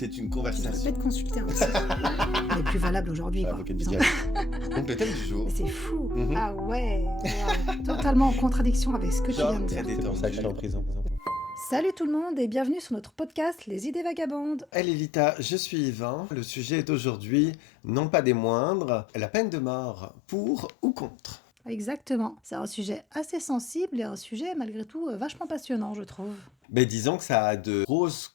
c'est une Tu devrais conversation. peut-être consulter un psy. Elle est plus valable aujourd'hui, quoi. Avocat du diable. Donc le thème du jour. Mais c'est fou. Mhm. Ah ouais, waouh. Totalement en contradiction avec ce que tu Genre, viens de très dire. détendu. C'est pour ça que je suis en prison. Salut tout le monde et bienvenue sur notre podcast Les idées vagabondes. Hey Lilita, je suis Yvan. Le sujet est aujourd'hui, non pas des moindres, la peine de mort, pour ou contre. Exactement. C'est un sujet assez sensible et un sujet malgré tout vachement passionnant, je trouve. Mais disons que ça a de grosses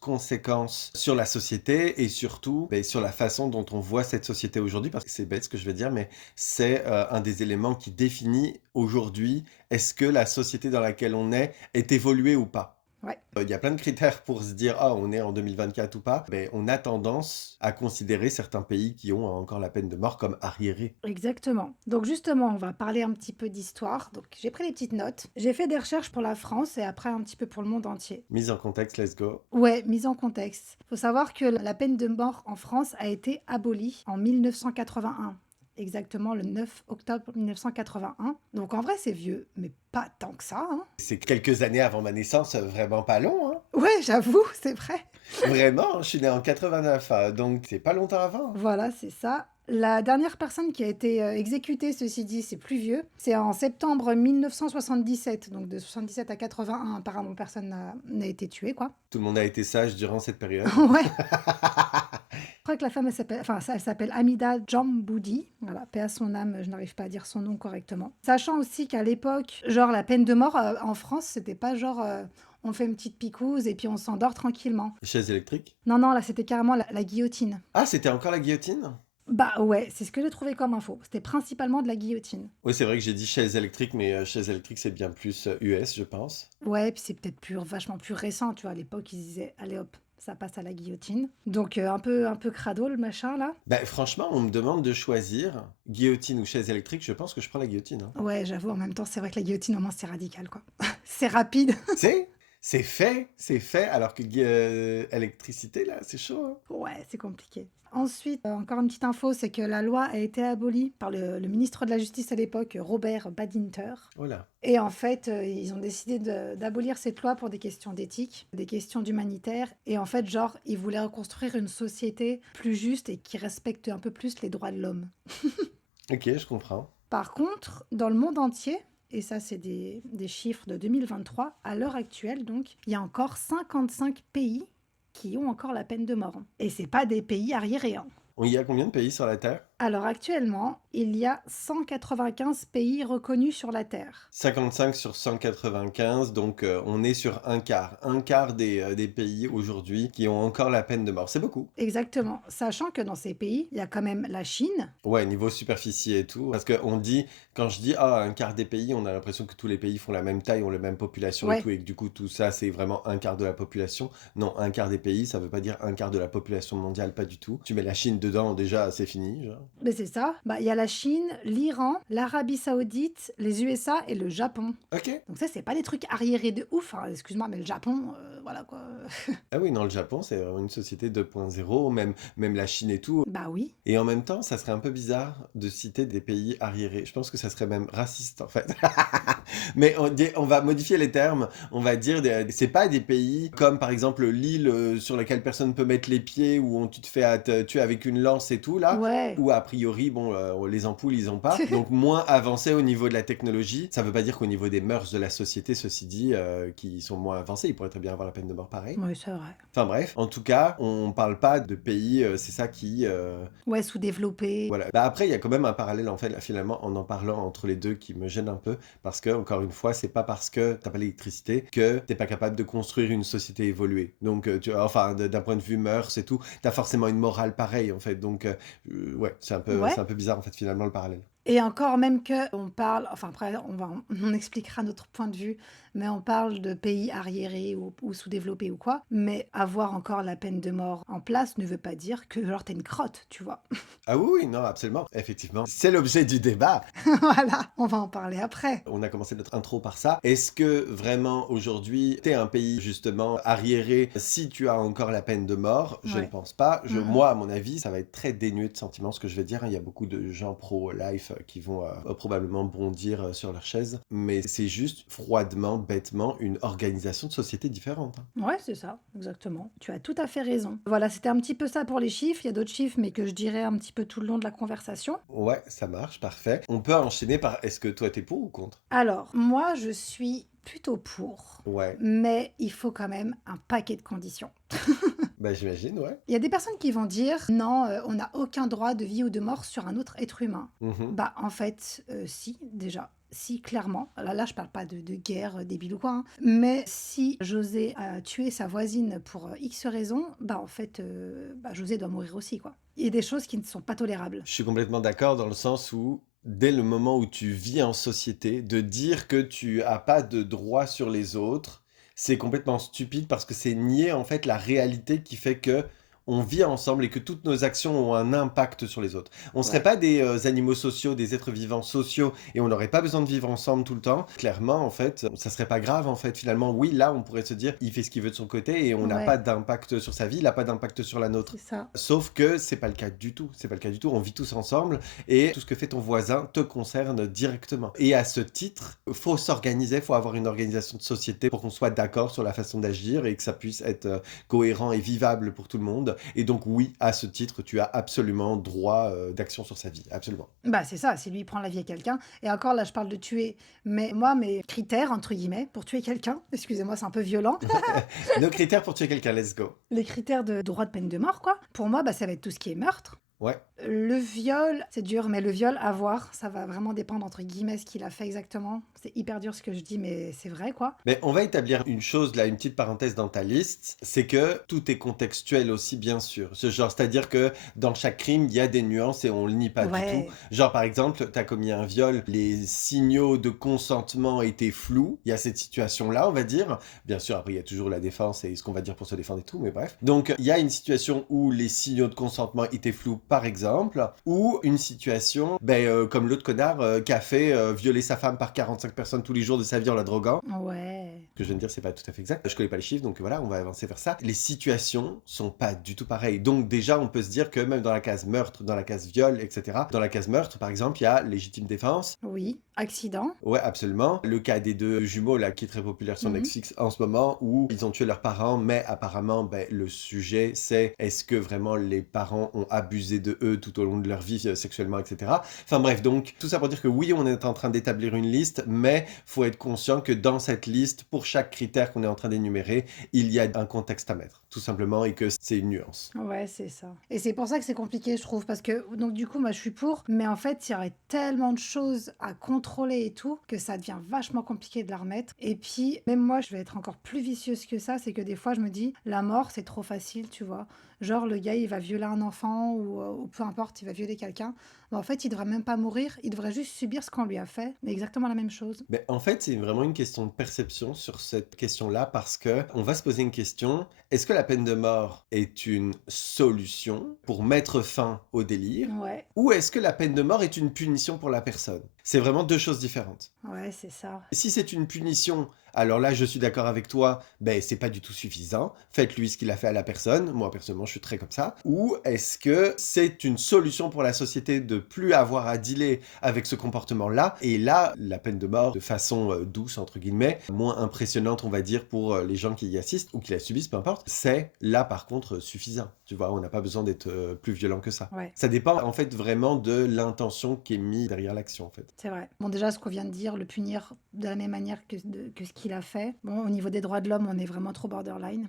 conséquences sur la société et surtout sur la façon dont on voit cette société aujourd'hui, parce que c'est bête ce que je vais dire, mais c'est un des éléments qui définit aujourd'hui est-ce que la société dans laquelle on est évoluée ou pas. Ouais. Il y a plein de critères pour se dire on est en 2024 ou pas. On a tendance à considérer certains pays qui ont encore la peine de mort comme arriérés. Exactement. Donc justement, on va parler un petit peu d'histoire. Donc j'ai pris les petites notes. J'ai fait des recherches pour la France et après un petit peu pour le monde entier. Mise en contexte, let's go. Ouais, mise en contexte. Faut savoir que la peine de mort en France a été abolie en 1981. Exactement le 9 octobre 1981. Donc en vrai, c'est vieux, mais pas tant que ça. Hein. C'est quelques années avant ma naissance, vraiment pas long. Hein. Ouais, j'avoue, c'est vrai. Vraiment, je suis né en 89, donc c'est pas longtemps avant. Voilà, c'est ça. La dernière personne qui a été exécutée, ceci dit, c'est plus vieux. C'est en septembre 1977. Donc de 77 à 81, apparemment, personne n'a été tué, quoi. Tout le monde a été sage durant cette période. Ouais. Je crois que la femme, elle s'appelle Hamida Djamboudi. Voilà, paix à son âme, je n'arrive pas à dire son nom correctement. Sachant aussi qu'à l'époque, genre la peine de mort en France, c'était pas genre on fait une petite picouse et puis on s'endort tranquillement. Chaise électrique. Non, là c'était carrément la guillotine. Ah, c'était encore la guillotine? Bah ouais, c'est ce que j'ai trouvé comme info. C'était principalement de la guillotine. Oui, c'est vrai que j'ai dit chaise électrique, mais chaise électrique, c'est bien plus US, je pense. Ouais, puis c'est peut-être vachement plus récent, tu vois. À l'époque, ils disaient, allez hop, ça passe à la guillotine. Donc un peu crado le machin là. Franchement, on me demande de choisir guillotine ou chaise électrique, je pense que je prends la guillotine. Hein. Ouais, j'avoue, en même temps, c'est vrai que la guillotine, au moins, c'est radical, quoi. C'est rapide. C'est fait, alors que électricité, là, c'est chaud. Hein. Ouais, c'est compliqué. Ensuite, encore une petite info, c'est que la loi a été abolie par le ministre de la Justice à l'époque, Robert Badinter. Voilà. Et en fait, ils ont décidé d'abolir cette loi pour des questions d'éthique, des questions d'humanitaire. Et en fait, genre, ils voulaient reconstruire une société plus juste et qui respecte un peu plus les droits de l'homme. Ok, je comprends. Par contre, dans le monde entier, et ça c'est des chiffres de 2023, à l'heure actuelle donc, il y a encore 55 pays qui ont encore la peine de mort. Et c'est pas des pays arriérés. Hein. Il y a combien de pays sur la Terre? Alors actuellement, il y a 195 pays reconnus sur la Terre. 55 sur 195, donc on est sur un quart. Un quart des pays aujourd'hui qui ont encore la peine de mort. C'est beaucoup. Exactement. Sachant que dans ces pays, il y a quand même la Chine. Ouais, niveau superficie et tout. Parce que quand je dis un quart des pays, on a l'impression que tous les pays font la même taille, ont la même population Ouais. et tout, et que du coup tout ça c'est vraiment un quart de la population. Non, un quart des pays, ça veut pas dire un quart de la population mondiale, pas du tout. Tu mets la Chine dedans, déjà c'est fini, genre. Mais c'est ça. Il y a la Chine, l'Iran, l'Arabie Saoudite, les USA et le Japon. Ok. Donc ça, c'est pas des trucs arriérés de ouf. Hein. Excuse-moi, mais le Japon, voilà quoi. Ah oui, non, le Japon c'est vraiment une société 2.0, même la Chine et tout. Bah oui. Et en même temps, ça serait un peu bizarre de citer des pays arriérés. Je pense que ça serait même raciste en fait. Mais on va modifier les termes. On va dire, c'est pas des pays comme par exemple l'île sur laquelle personne ne peut mettre les pieds, où tu te fais tuer avec une lance et tout là. Ouais. Où a priori, les ampoules ils ont pas. Donc moins avancé au niveau de la technologie. Ça veut pas dire qu'au niveau des mœurs de la société, ceci dit, qui sont moins avancés, ils pourraient très bien avoir la peine de mort pareil. Oui, c'est vrai. Enfin bref, en tout cas, on parle pas de pays, c'est ça qui... Ouais, sous-développé. Voilà. Après, il y a quand même un parallèle, en fait, finalement, en parlant entre les deux qui me gêne un peu, parce que, encore une fois, c'est pas parce que t'as pas l'électricité que t'es pas capable de construire une société évoluée. Donc, d'un point de vue mœurs et tout, t'as forcément une morale pareille, en fait. Donc, ouais, c'est un peu bizarre, en fait, finalement, le parallèle. Et encore même que on parle, enfin après on expliquera notre point de vue, mais on parle de pays arriérés ou sous-développés ou quoi, mais avoir encore la peine de mort en place ne veut pas dire que genre t'es une crotte, tu vois. Ah oui, non, absolument, effectivement. C'est l'objet du débat. Voilà, on va en parler après. On a commencé notre intro par ça. Est-ce que vraiment aujourd'hui, t'es un pays justement arriéré si tu as encore la peine de mort? Je ne pense pas. Moi, à mon avis, ça va être très dénué de sentiments ce que je vais dire. Il y a beaucoup de gens pro-life qui vont probablement bondir sur leur chaise. Mais c'est juste froidement bêtement une organisation de société différente, hein. Ouais, c'est ça, exactement. Tu as tout à fait raison. Voilà, c'était un petit peu ça pour les chiffres. Il y a d'autres chiffres, mais que je dirais un petit peu tout le long de la conversation. Ouais, ça marche, parfait. On peut enchaîner par est-ce que toi t'es pour ou contre? Alors, moi, je suis plutôt pour, Ouais, mais il faut quand même un paquet de conditions. bah j'imagine, ouais. Il y a des personnes qui vont dire non, on n'a aucun droit de vie ou de mort sur un autre être humain. Mhm. Bah, en fait, si, déjà. Si, clairement. Là, je parle pas de guerre débile ou quoi, hein. Mais si José a tué sa voisine pour X raisons, bah, en fait, bah, José doit mourir aussi, quoi. Il y a des choses qui ne sont pas tolérables. Je suis complètement d'accord dans le sens où, dès le moment où tu vis en société, de dire que tu as pas de droit sur les autres, c'est complètement stupide parce que c'est nier en fait la réalité qui fait que on vit ensemble et que toutes nos actions ont un impact sur les autres. On serait Ouais. pas des animaux sociaux, des êtres vivants sociaux et on n'aurait pas besoin de vivre ensemble tout le temps. Clairement, en fait, ça serait pas grave en fait. Finalement, oui, là, on pourrait se dire, il fait ce qu'il veut de son côté et on n'a pas Ouais, d'impact sur sa vie, il n'a pas d'impact sur la nôtre. c'est ça. Sauf que c'est pas le cas du tout. C'est pas le cas du tout. On vit tous ensemble et tout ce que fait ton voisin te concerne directement. Et à ce titre, faut s'organiser, faut avoir une organisation de société pour qu'on soit d'accord sur la façon d'agir et que ça puisse être cohérent et vivable pour tout le monde. Et donc oui, à ce titre, tu as absolument droit d'action sur sa vie, absolument. Bah, c'est ça, si lui prend la vie à quelqu'un. Et encore, là, je parle de tuer. Mais moi, mes critères, entre guillemets, pour tuer quelqu'un, excusez-moi, c'est un peu violent. Nos critères pour tuer quelqu'un, let's go. Les critères de droit de peine de mort, quoi. Pour moi, bah, ça va être tout ce qui est meurtre. Ouais. Le viol, c'est dur, mais le viol, à voir, ça va vraiment dépendre, entre guillemets, ce qu'il a fait exactement. C'est hyper dur ce que je dis, mais c'est vrai, quoi. Mais on va établir une chose, là, une petite parenthèse dans ta liste, c'est que tout est contextuel aussi, bien sûr. Ce genre, c'est-à-dire que dans chaque crime, il y a des nuances et on le nie pas du tout. Ouais, Genre, par exemple, tu as commis un viol, les signaux de consentement étaient flous. Il y a cette situation-là, on va dire. Bien sûr, après, il y a toujours la défense et ce qu'on va dire pour se défendre et tout, mais bref. Donc, il y a une situation où les signaux de consentement étaient flous, par exemple, ou une situation, comme l'autre connard qui a fait violer sa femme par 45 personnes tous les jours de sa vie en la droguant. ouais. Ce que je viens de dire, c'est pas tout à fait exact. Je connais pas les chiffres, donc voilà, on va avancer vers ça. Les situations sont pas du tout pareilles. Donc déjà, on peut se dire que même dans la case meurtre, dans la case viol, etc., dans la case meurtre, par exemple, il y a légitime défense. Oui, accident. Ouais, absolument. Le cas des deux jumeaux, là, qui est très populaire sur Mhm. Netflix en ce moment, où ils ont tué leurs parents, mais apparemment, le sujet, c'est est-ce que vraiment les parents ont abusé de eux tout au long de leur vie, sexuellement, etc. Enfin bref, donc, tout ça pour dire que oui, on est en train d'établir une liste, mais faut être conscient que dans cette liste, pour chaque critère qu'on est en train d'énumérer, il y a un contexte à mettre, tout simplement, et que c'est une nuance. Ouais, c'est ça. Et c'est pour ça que c'est compliqué, je trouve, parce que donc du coup, moi, je suis pour, mais en fait, il y aurait tellement de choses à contrôler et tout que ça devient vachement compliqué de la remettre. Et puis, même moi, je vais être encore plus vicieuse que ça, c'est que des fois, je me dis, la mort, c'est trop facile, tu vois. Genre, le gars, il va violer un enfant ou peu importe, il va violer quelqu'un. Mais en fait, il devrait même pas mourir, il devrait juste subir ce qu'on lui a fait, mais exactement la même chose. Mais en fait, c'est vraiment une question de perception sur cette question-là parce que on va se poser une question, est-ce que la peine de mort est une solution pour mettre fin au délire Ouais, ou est-ce que la peine de mort est une punition pour la personne? C'est vraiment deux choses différentes. ouais, c'est ça. Si c'est une punition, alors là, je suis d'accord avec toi, c'est pas du tout suffisant. Faites-lui ce qu'il a fait à la personne. Moi, personnellement, je suis très comme ça. Ou est-ce que c'est une solution pour la société de plus avoir à dealer avec ce comportement-là? Et là, la peine de mort, de façon douce, entre guillemets, moins impressionnante, on va dire, pour les gens qui y assistent ou qui la subissent, peu importe, c'est là, par contre, suffisant. Tu vois, on n'a pas besoin d'être plus violent que ça. Ouais. Ça dépend, en fait, vraiment de l'intention qui est mise derrière l'action, en fait. C'est vrai. Bon, déjà, ce qu'on vient de dire, le punir de la même manière que ce qu'il a fait. Bon, au niveau des droits de l'homme, on est vraiment trop borderline.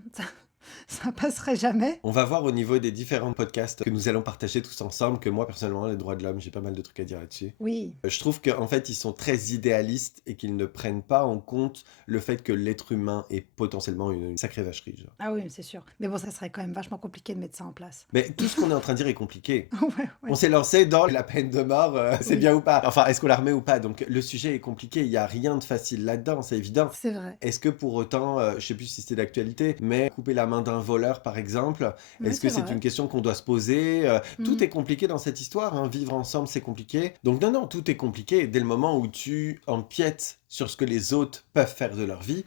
Ça passerait jamais. On va voir au niveau des différents podcasts que nous allons partager tous ensemble que moi, personnellement, les droits de l'homme, j'ai pas mal de trucs à dire là-dessus. Oui, Je trouve qu'en fait, ils sont très idéalistes et qu'ils ne prennent pas en compte le fait que l'être humain est potentiellement une sacrée vacherie. Genre. ah oui, c'est sûr. Mais bon, ça serait quand même vachement compliqué de mettre ça en place. Mais tout ce qu'on est en train de dire est compliqué. Ouais, On ouais. s'est lancé dans la peine de mort, c'est Oui, bien ou pas? Enfin, est-ce qu'on la remet ou pas? Donc le sujet est compliqué, il n'y a rien de facile là-dedans, c'est évident. c'est vrai. Est-ce que pour autant, je sais plus si c'est d'actualité, mais couper la main d'un voleur, par exemple, Mais est-ce que c'est c'est une vrai. question qu'on doit se poser? Tout Mm. est compliqué dans cette histoire, hein. Vivre ensemble, c'est compliqué. Donc non, non, tout est compliqué. Dès le moment où tu empiètes sur ce que les autres peuvent faire de leur vie,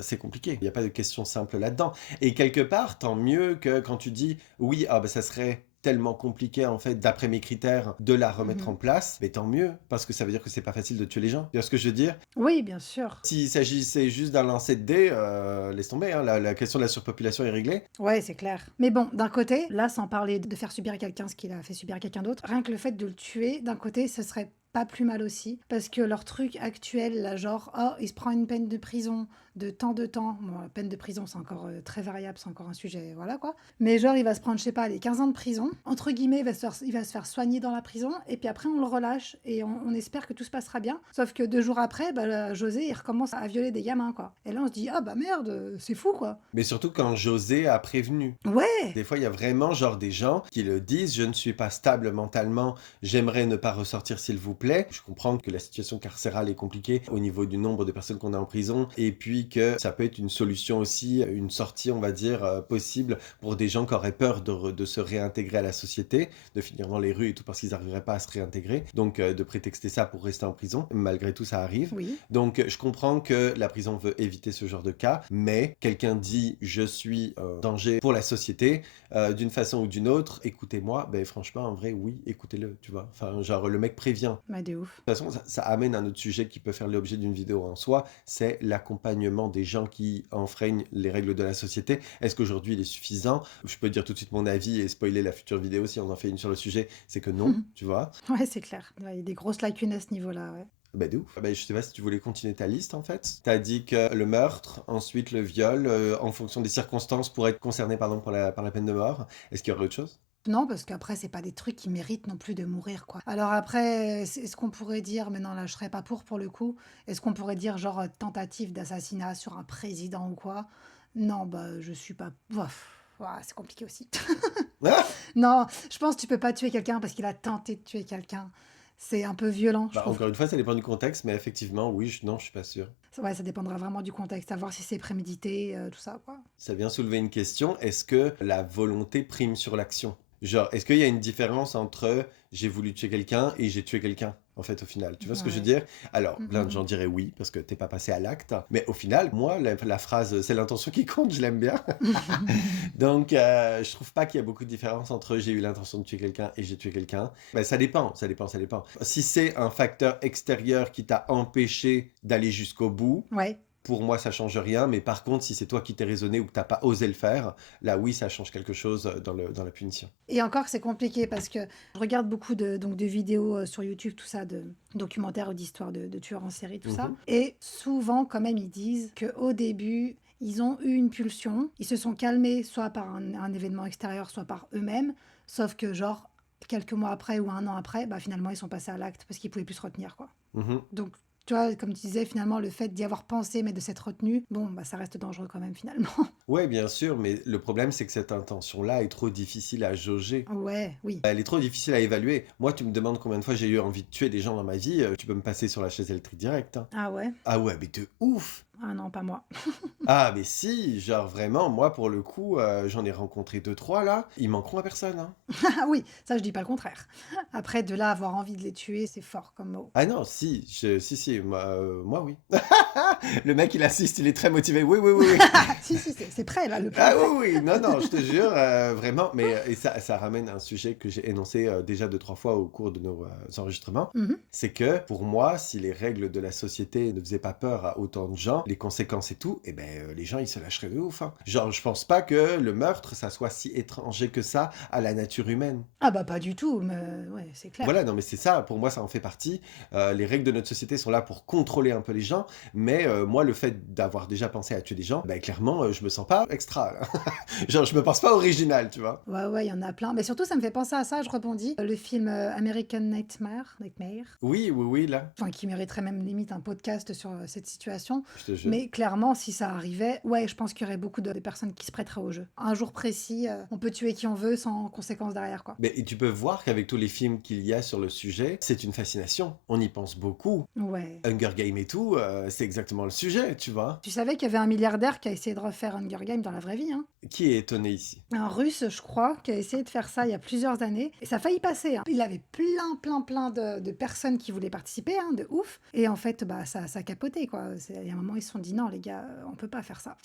c'est compliqué. Il n'y a pas de question simple là-dedans. Et quelque part, tant mieux que quand tu dis, oui, ça serait tellement compliqué, en fait, d'après mes critères, de la remettre en Mhm. place, mais tant mieux, parce que ça veut dire que c'est pas facile de tuer les gens. Tu vois ce que je veux dire? Oui, bien sûr. S'il s'agissait juste d'un lancer de dés, laisse tomber, hein, la question de la surpopulation est réglée. Ouais, c'est clair. Mais bon, d'un côté, là, sans parler de faire subir à quelqu'un ce qu'il a fait subir à quelqu'un d'autre, rien que le fait de le tuer, d'un côté, ce serait pas plus mal aussi. Parce que leur truc actuel, là, genre, oh, il se prend une peine de prison de tant de temps. Bon, la peine de prison, c'est encore très variable, c'est encore un sujet, voilà quoi. Mais genre, il va se prendre, je sais pas, les 15 ans de prison. Entre guillemets, il va se faire soigner dans la prison. Et puis après, on le relâche et on espère que tout se passera bien. Sauf que 2 jours après, bah, là, José, il recommence à violer des gamins, quoi. Et là, on se dit, ah bah merde, c'est fou, quoi. Mais surtout quand José a prévenu. Ouais, Des fois, il y a vraiment genre des gens qui le disent: «Je ne suis pas stable mentalement, j'aimerais ne pas ressortir s'il vous plaît». Je comprends que la situation carcérale est compliquée au niveau du nombre de personnes qu'on a en prison et puis que ça peut être une solution aussi, une sortie, on va dire, possible pour des gens qui auraient peur de se réintégrer à la société, de finir dans les rues et tout parce qu'ils n'arriveraient pas à se réintégrer. Donc de prétexter ça pour rester en prison. Malgré tout, ça arrive. oui. Donc, je comprends que la prison veut éviter ce genre de cas, mais quelqu'un dit: «Je suis un danger pour la société», d'une façon ou d'une autre, écoutez-moi, ben franchement, en vrai, oui, écoutez-le, tu vois? Enfin, genre, le mec prévient. Bah, de ouf. De toute façon, ça amène un autre sujet qui peut faire l'objet d'une vidéo en soi, c'est l'accompagnement des gens qui enfreignent les règles de la société. Est-ce qu'aujourd'hui, il est suffisant? Je peux dire tout de suite mon avis et spoiler la future vidéo si on en fait une sur le sujet, c'est que non, tu vois? Ouais, c'est clair. Ouais, il y a des grosses lacunes à ce niveau-là, ouais. Bah de ouf. Bah, je sais pas si tu voulais continuer ta liste en fait. T'as dit que le meurtre, ensuite le viol, en fonction des circonstances, pourrait être concerné pardon, par la peine de mort. Est-ce qu'il y aurait autre chose? Non, parce qu'après, c'est pas des trucs qui méritent non plus de mourir, quoi. Alors après, est-ce qu'on pourrait dire, mais non, là, je serais pas pour le coup, est-ce qu'on pourrait dire genre tentative d'assassinat sur un président ou quoi? Non, bah, je suis pas. Ouf, ouah, c'est compliqué aussi. Ah. Non, je pense que tu peux pas tuer quelqu'un parce qu'il a tenté de tuer quelqu'un. C'est un peu violent, je Bah, trouve. encore une fois, ça dépend du contexte, mais effectivement, oui, non, je suis pas sûr. Ouais, ça dépendra vraiment du contexte, à voir si c'est prémédité, tout ça, quoi. Ça vient soulever une question, est-ce que la volonté prime sur l'action? Genre, est-ce qu'il y a une différence entre j'ai voulu tuer quelqu'un et j'ai tué quelqu'un, en fait, au final? Tu vois ce que je veux Ouais. dire? Alors, Mm, plein mm, de mm. gens diraient oui, parce que t'es pas passé à l'acte, mais au final, moi, la phrase c'est l'intention qui compte, je l'aime bien. Donc, je trouve pas qu'il y a beaucoup de différence entre j'ai eu l'intention de tuer quelqu'un et j'ai tué quelqu'un. Ben, ça dépend, ça dépend, ça dépend. Si c'est un facteur extérieur qui t'a empêché d'aller jusqu'au bout, Ouais. pour moi, ça change rien. Mais par contre, si c'est toi qui t'es raisonné ou que t'as pas osé le faire, là, oui, ça change quelque chose dans la punition. Et encore, c'est compliqué parce que je regarde beaucoup de vidéos sur YouTube, tout ça, de documentaires ou d'histoires de tueurs en série, tout ça. Mhm. Et souvent, quand même, ils disent qu'au début, ils ont eu une pulsion, ils se sont calmés soit par un événement extérieur, soit par eux-mêmes, sauf que genre, quelques mois après ou un an après, bah, finalement, ils sont passés à l'acte parce qu'ils pouvaient plus se retenir, quoi. Mhm. Donc, tu vois, comme tu disais, finalement, le fait d'y avoir pensé, mais de s'être retenu, bon, bah, ça reste dangereux quand même, finalement. Ouais, bien sûr, mais le problème, c'est que cette intention-là est trop difficile à jauger. Ouais, oui. Elle est trop difficile à évaluer. Moi, tu me demandes combien de fois j'ai eu envie de tuer des gens dans ma vie, tu peux me passer sur la chaise électrique direct, hein. Ah ouais? Ah ouais, mais de ouf! Ah non, pas moi. Ah, mais si, genre vraiment, moi, pour le coup, j'en ai rencontré deux, trois là, ils manqueront à personne, hein. Ah oui, ça je dis pas le contraire. Après, de là à avoir envie de les tuer, c'est fort comme mot. Ah non, si, si, moi oui. Le mec, il assiste, il est très motivé. Oui, oui, oui, oui. Si, si, c'est prêt là, le plan est Ah prêt. oui, oui, non, non, je te jure, vraiment. Mais et ça ramène à un sujet que j'ai énoncé déjà 2, 3 fois au cours de nos enregistrements. Mhm. C'est que pour moi, si les règles de la société ne faisaient pas peur à autant de gens, les conséquences et tout, eh ben les gens ils se lâcheraient de ouf, hein. Genre, je pense pas que le meurtre, ça soit si étranger que ça à la nature humaine. Ah bah pas du tout, mais ouais, c'est Voilà, clair. non, mais c'est ça, pour moi, ça en fait partie. Les règles de notre société sont là pour contrôler un peu les gens, mais moi, le fait d'avoir déjà pensé à tuer des gens, bah, clairement, je me sens pas extra, là. Genre, je me pense pas original, tu vois. Ouais, ouais, il y en a plein. Mais surtout, ça me fait penser à ça, je rebondis. Le film American Nightmare, Oui, oui, oui, là, enfin qui mériterait même limite un podcast sur cette situation. je te jure. Mais clairement, si ça arrivait, ouais, je pense qu'il y aurait beaucoup de personnes qui se prêteraient au jeu. Un jour précis, on peut tuer qui on veut sans conséquences derrière, quoi. Mais et tu peux voir qu'avec tous les films qu'il y a sur le sujet, c'est une fascination. On y pense beaucoup. Ouais. Hunger Games et tout, c'est exactement le sujet, tu vois. Tu savais qu'il y avait un milliardaire qui a essayé de refaire Hunger Games dans la vraie vie, hein? Qui est étonné ici? Un Russe, je crois, qui a essayé de faire ça il y a plusieurs années. Et ça a failli passer, hein. Il avait plein de personnes qui voulaient participer, hein, de ouf. Et en fait, bah, ça a capoté, quoi. Il y a un moment, ils se sont dit: «Non les gars, on peut pas faire ça.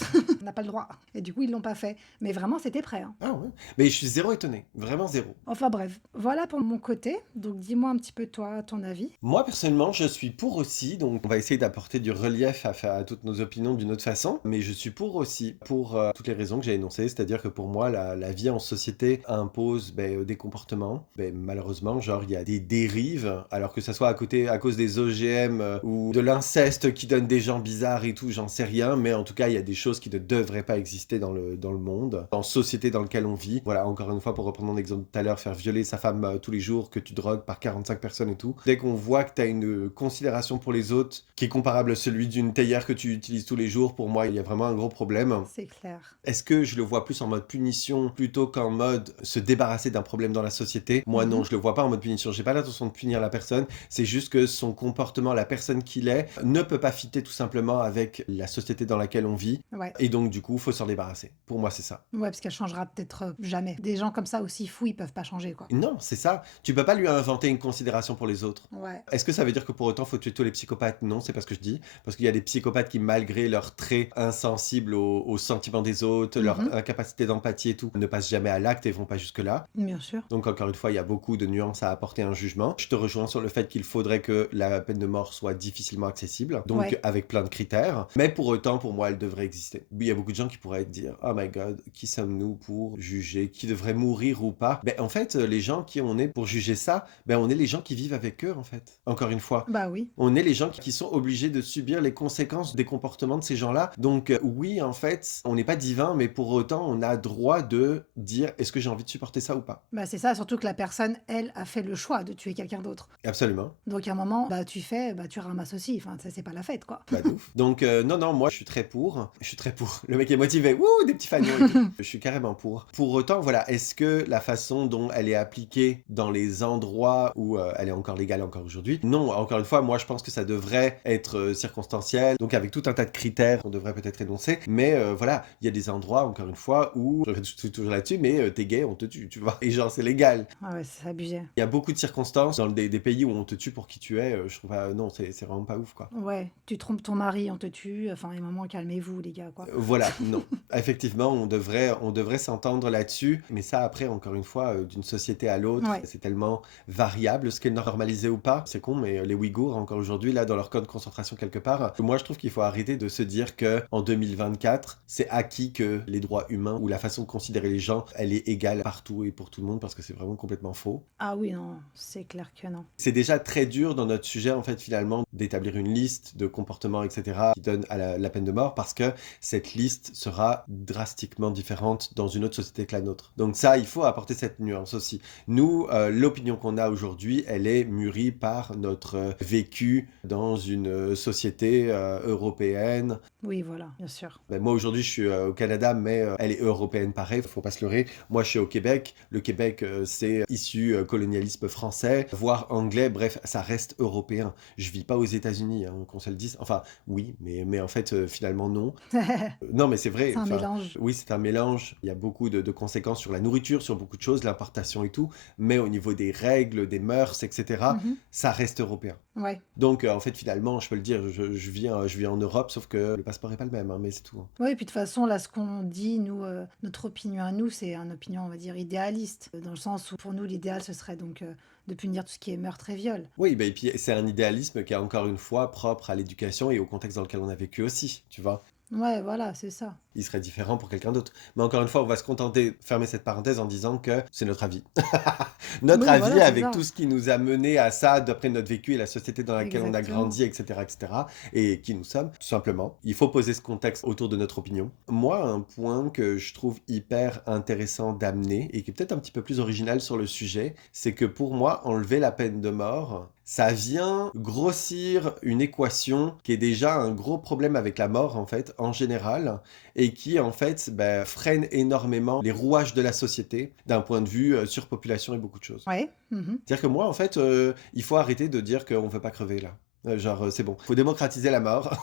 On n'a pas le droit» et du coup, ils l'ont pas fait. Mais vraiment, c'était prêt, hein. Ah ouais? Mais je suis zéro étonné, vraiment zéro. Enfin bref, voilà pour mon côté. Donc dis-moi un petit peu toi, ton avis? Moi, personnellement, je suis pour aussi, donc on va essayer d'apporter du relief à toutes nos opinions d'une autre façon, mais je suis pour aussi, pour toutes les raisons que j'ai énoncées, c'est-à-dire que pour moi, la vie en société impose des comportements. Malheureusement, genre, il y a des dérives, alors que ça soit à cause des OGM ou de l'inceste qui donne des gens bizarres et tout, j'en sais rien, mais en tout cas, il y a des choses qui ne devraient pas exister dans le monde, en société dans lequel on vit. Voilà, encore une fois, pour reprendre mon exemple de tout à l'heure, faire violer sa femme tous les jours, que tu drogues par 45 personnes et tout. Dès qu'on voit que tu as une considération pour les autres qui est comparable à celui d'une théière que tu utilises tous les jours, pour moi, il y a vraiment un gros problème. C'est clair. Est-ce que je le vois plus en mode punition plutôt qu'en mode se débarrasser d'un problème dans la société? Moi, non, Mmh. je le vois pas en mode punition. J'ai pas l'intention de punir la personne. C'est juste que son comportement, la personne qu'il est, ne peut pas fitter tout simplement avec la société dans laquelle on vit. Ouais. Et donc, du coup, faut s'en débarrasser. Pour moi, c'est ça. Ouais, parce qu'elle changera peut-être, jamais. Des gens comme ça aussi fous, ils peuvent pas changer, quoi. Non, c'est ça. Tu peux pas lui inventer une considération pour les autres. Ouais. Est-ce que ça veut dire que pour autant faut tuer tous les psychopathes? Non, c'est pas ce que je dis. Parce qu'il y a des psychopathes qui, malgré leurs traits insensibles aux sentiments des autres, leur Mmh. incapacité d'empathie et tout, ne passent jamais à l'acte et vont pas jusque-là. Bien sûr. Donc encore une fois, il y a beaucoup de nuances à apporter à un jugement. Je te rejoins sur le fait qu'il faudrait que la peine de mort soit difficilement accessible, donc Ouais. avec plein de critères. Mais pour autant, pour moi, elle devrait exister. Oui, il y a beaucoup de gens qui pourraient dire « Oh my God, qui sommes-nous pour juger qui devrait mourir ou pas ?» En fait, les gens qui on est pour juger ça, on est les gens qui vivent avec eux, en fait. Encore une fois. Bah oui. On est les gens qui sont obligés de subir les conséquences des comportements de ces gens-là. Donc oui, en fait, on n'est pas divin, mais pour autant, on a droit de dire est-ce que j'ai envie de supporter ça ou pas? Bah, c'est ça, surtout que la personne, elle, a fait le choix de tuer quelqu'un d'autre. Absolument. Donc à un moment, bah, tu fais, bah, tu ramasses aussi. Enfin, ça, c'est pas la fête, quoi. Bah de ouf. Donc non, non, moi je suis très pour. Je suis très pour. Le mec est motivé. Wouh, des petits fanions et tout. Je suis carrément pour. Pour autant, voilà, est-ce que la façon dont elle est appliquée dans les endroits où elle est encore légale encore aujourd'hui? Non, encore une fois, moi je pense que ça devrait être circonstanciel, donc avec tout un tas de critères qu'on devrait peut-être énoncer. Mais voilà, il y a des endroits, encore une fois, où, je suis toujours là-dessus, mais t'es gay, on te tue, tu vois. Et genre, c'est légal. Ah ouais, c'est abusé. Il y a beaucoup de circonstances dans des pays où on te tue pour qui tu es. Je trouve pas, non, c'est vraiment pas ouf, quoi. Ouais, tu trompes ton mari, on te tue. Enfin, à un moment, calmez-vous, les gars, quoi. Voilà, non. Effectivement, on devrait s'entendre là-dessus. Mais ça, après, encore une fois, d'une société à l'autre, Ouais. c'est tellement variable ce qui est normalisé ou pas. C'est con, mais les Ouïghours, encore aujourd'hui, là, dans leur camp de concentration quelque part, moi, je trouve qu'il faut arrêter de se dire que en 2024, c'est acquis que les droits humains ou la façon de considérer les gens, elle est égale partout et pour tout le monde, parce que c'est vraiment complètement faux. Ah oui, non, c'est clair que non. C'est déjà très dur dans notre sujet, en fait, finalement, d'établir une liste de comportements, etc., qui donne à la peine de mort, parce que cette liste sera drastiquement différente dans une autre société que la nôtre. Donc ça, il faut apporter cette nuance aussi. Nous, l'opinion qu'on a aujourd'hui, elle est mûrie par notre vécu dans une société européenne. Oui, voilà, bien sûr. Moi, aujourd'hui, je suis au Canada, mais elle est européenne pareil, faut pas se leurrer. Moi, je suis au Québec. Le Québec, c'est issu colonialisme français, voire anglais. Bref, ça reste européen. Je vis pas aux États-Unis, hein, qu'on se le dise. Enfin, oui, mais en fait, finalement, non. Non, mais c'est vrai. C'est un Enfin, mélange. oui, c'est un mélange. Il y a beaucoup de conséquences sur la nourriture, sur beaucoup de choses, l'importation et tout. Mais au niveau des règles, des mœurs, etc., Mhm. ça reste européen. Ouais. Donc, en fait, finalement, je peux le dire, je vis en Europe, sauf que le passeport est pas le même, hein, mais c'est tout, hein. Oui, et puis de toute façon, là, ce qu'on dit, nous, notre opinion à nous, c'est une opinion, on va dire, idéaliste, dans le sens où pour nous, l'idéal, ce serait donc de punir tout ce qui est meurtre et viol. Oui, et puis c'est un idéalisme qui est encore une fois propre à l'éducation et au contexte dans lequel on a vécu aussi, tu vois. Ouais, voilà, c'est ça. Il serait différent pour quelqu'un d'autre. Mais encore une fois, on va se contenter de fermer cette parenthèse en disant que c'est notre avis. Notre Oui, avis voilà, c'est avec ça. tout ce qui nous a mené à ça, d'après notre vécu et la société dans laquelle on a Exactement. grandi, etc., etc., et qui nous sommes, tout simplement. Il faut poser ce contexte autour de notre opinion. Moi, un point que je trouve hyper intéressant d'amener, et qui est peut-être un petit peu plus original sur le sujet, c'est que pour moi, enlever la peine de mort, ça vient grossir une équation qui est déjà un gros problème avec la mort, en fait, en général, et qui, en fait, freine énormément les rouages de la société d'un point de vue surpopulation et beaucoup de choses. Ouais. Mhm. C'est-à-dire que moi, en fait, il faut arrêter de dire qu'on ne veut pas crever, là. Genre, c'est bon, faut démocratiser la mort.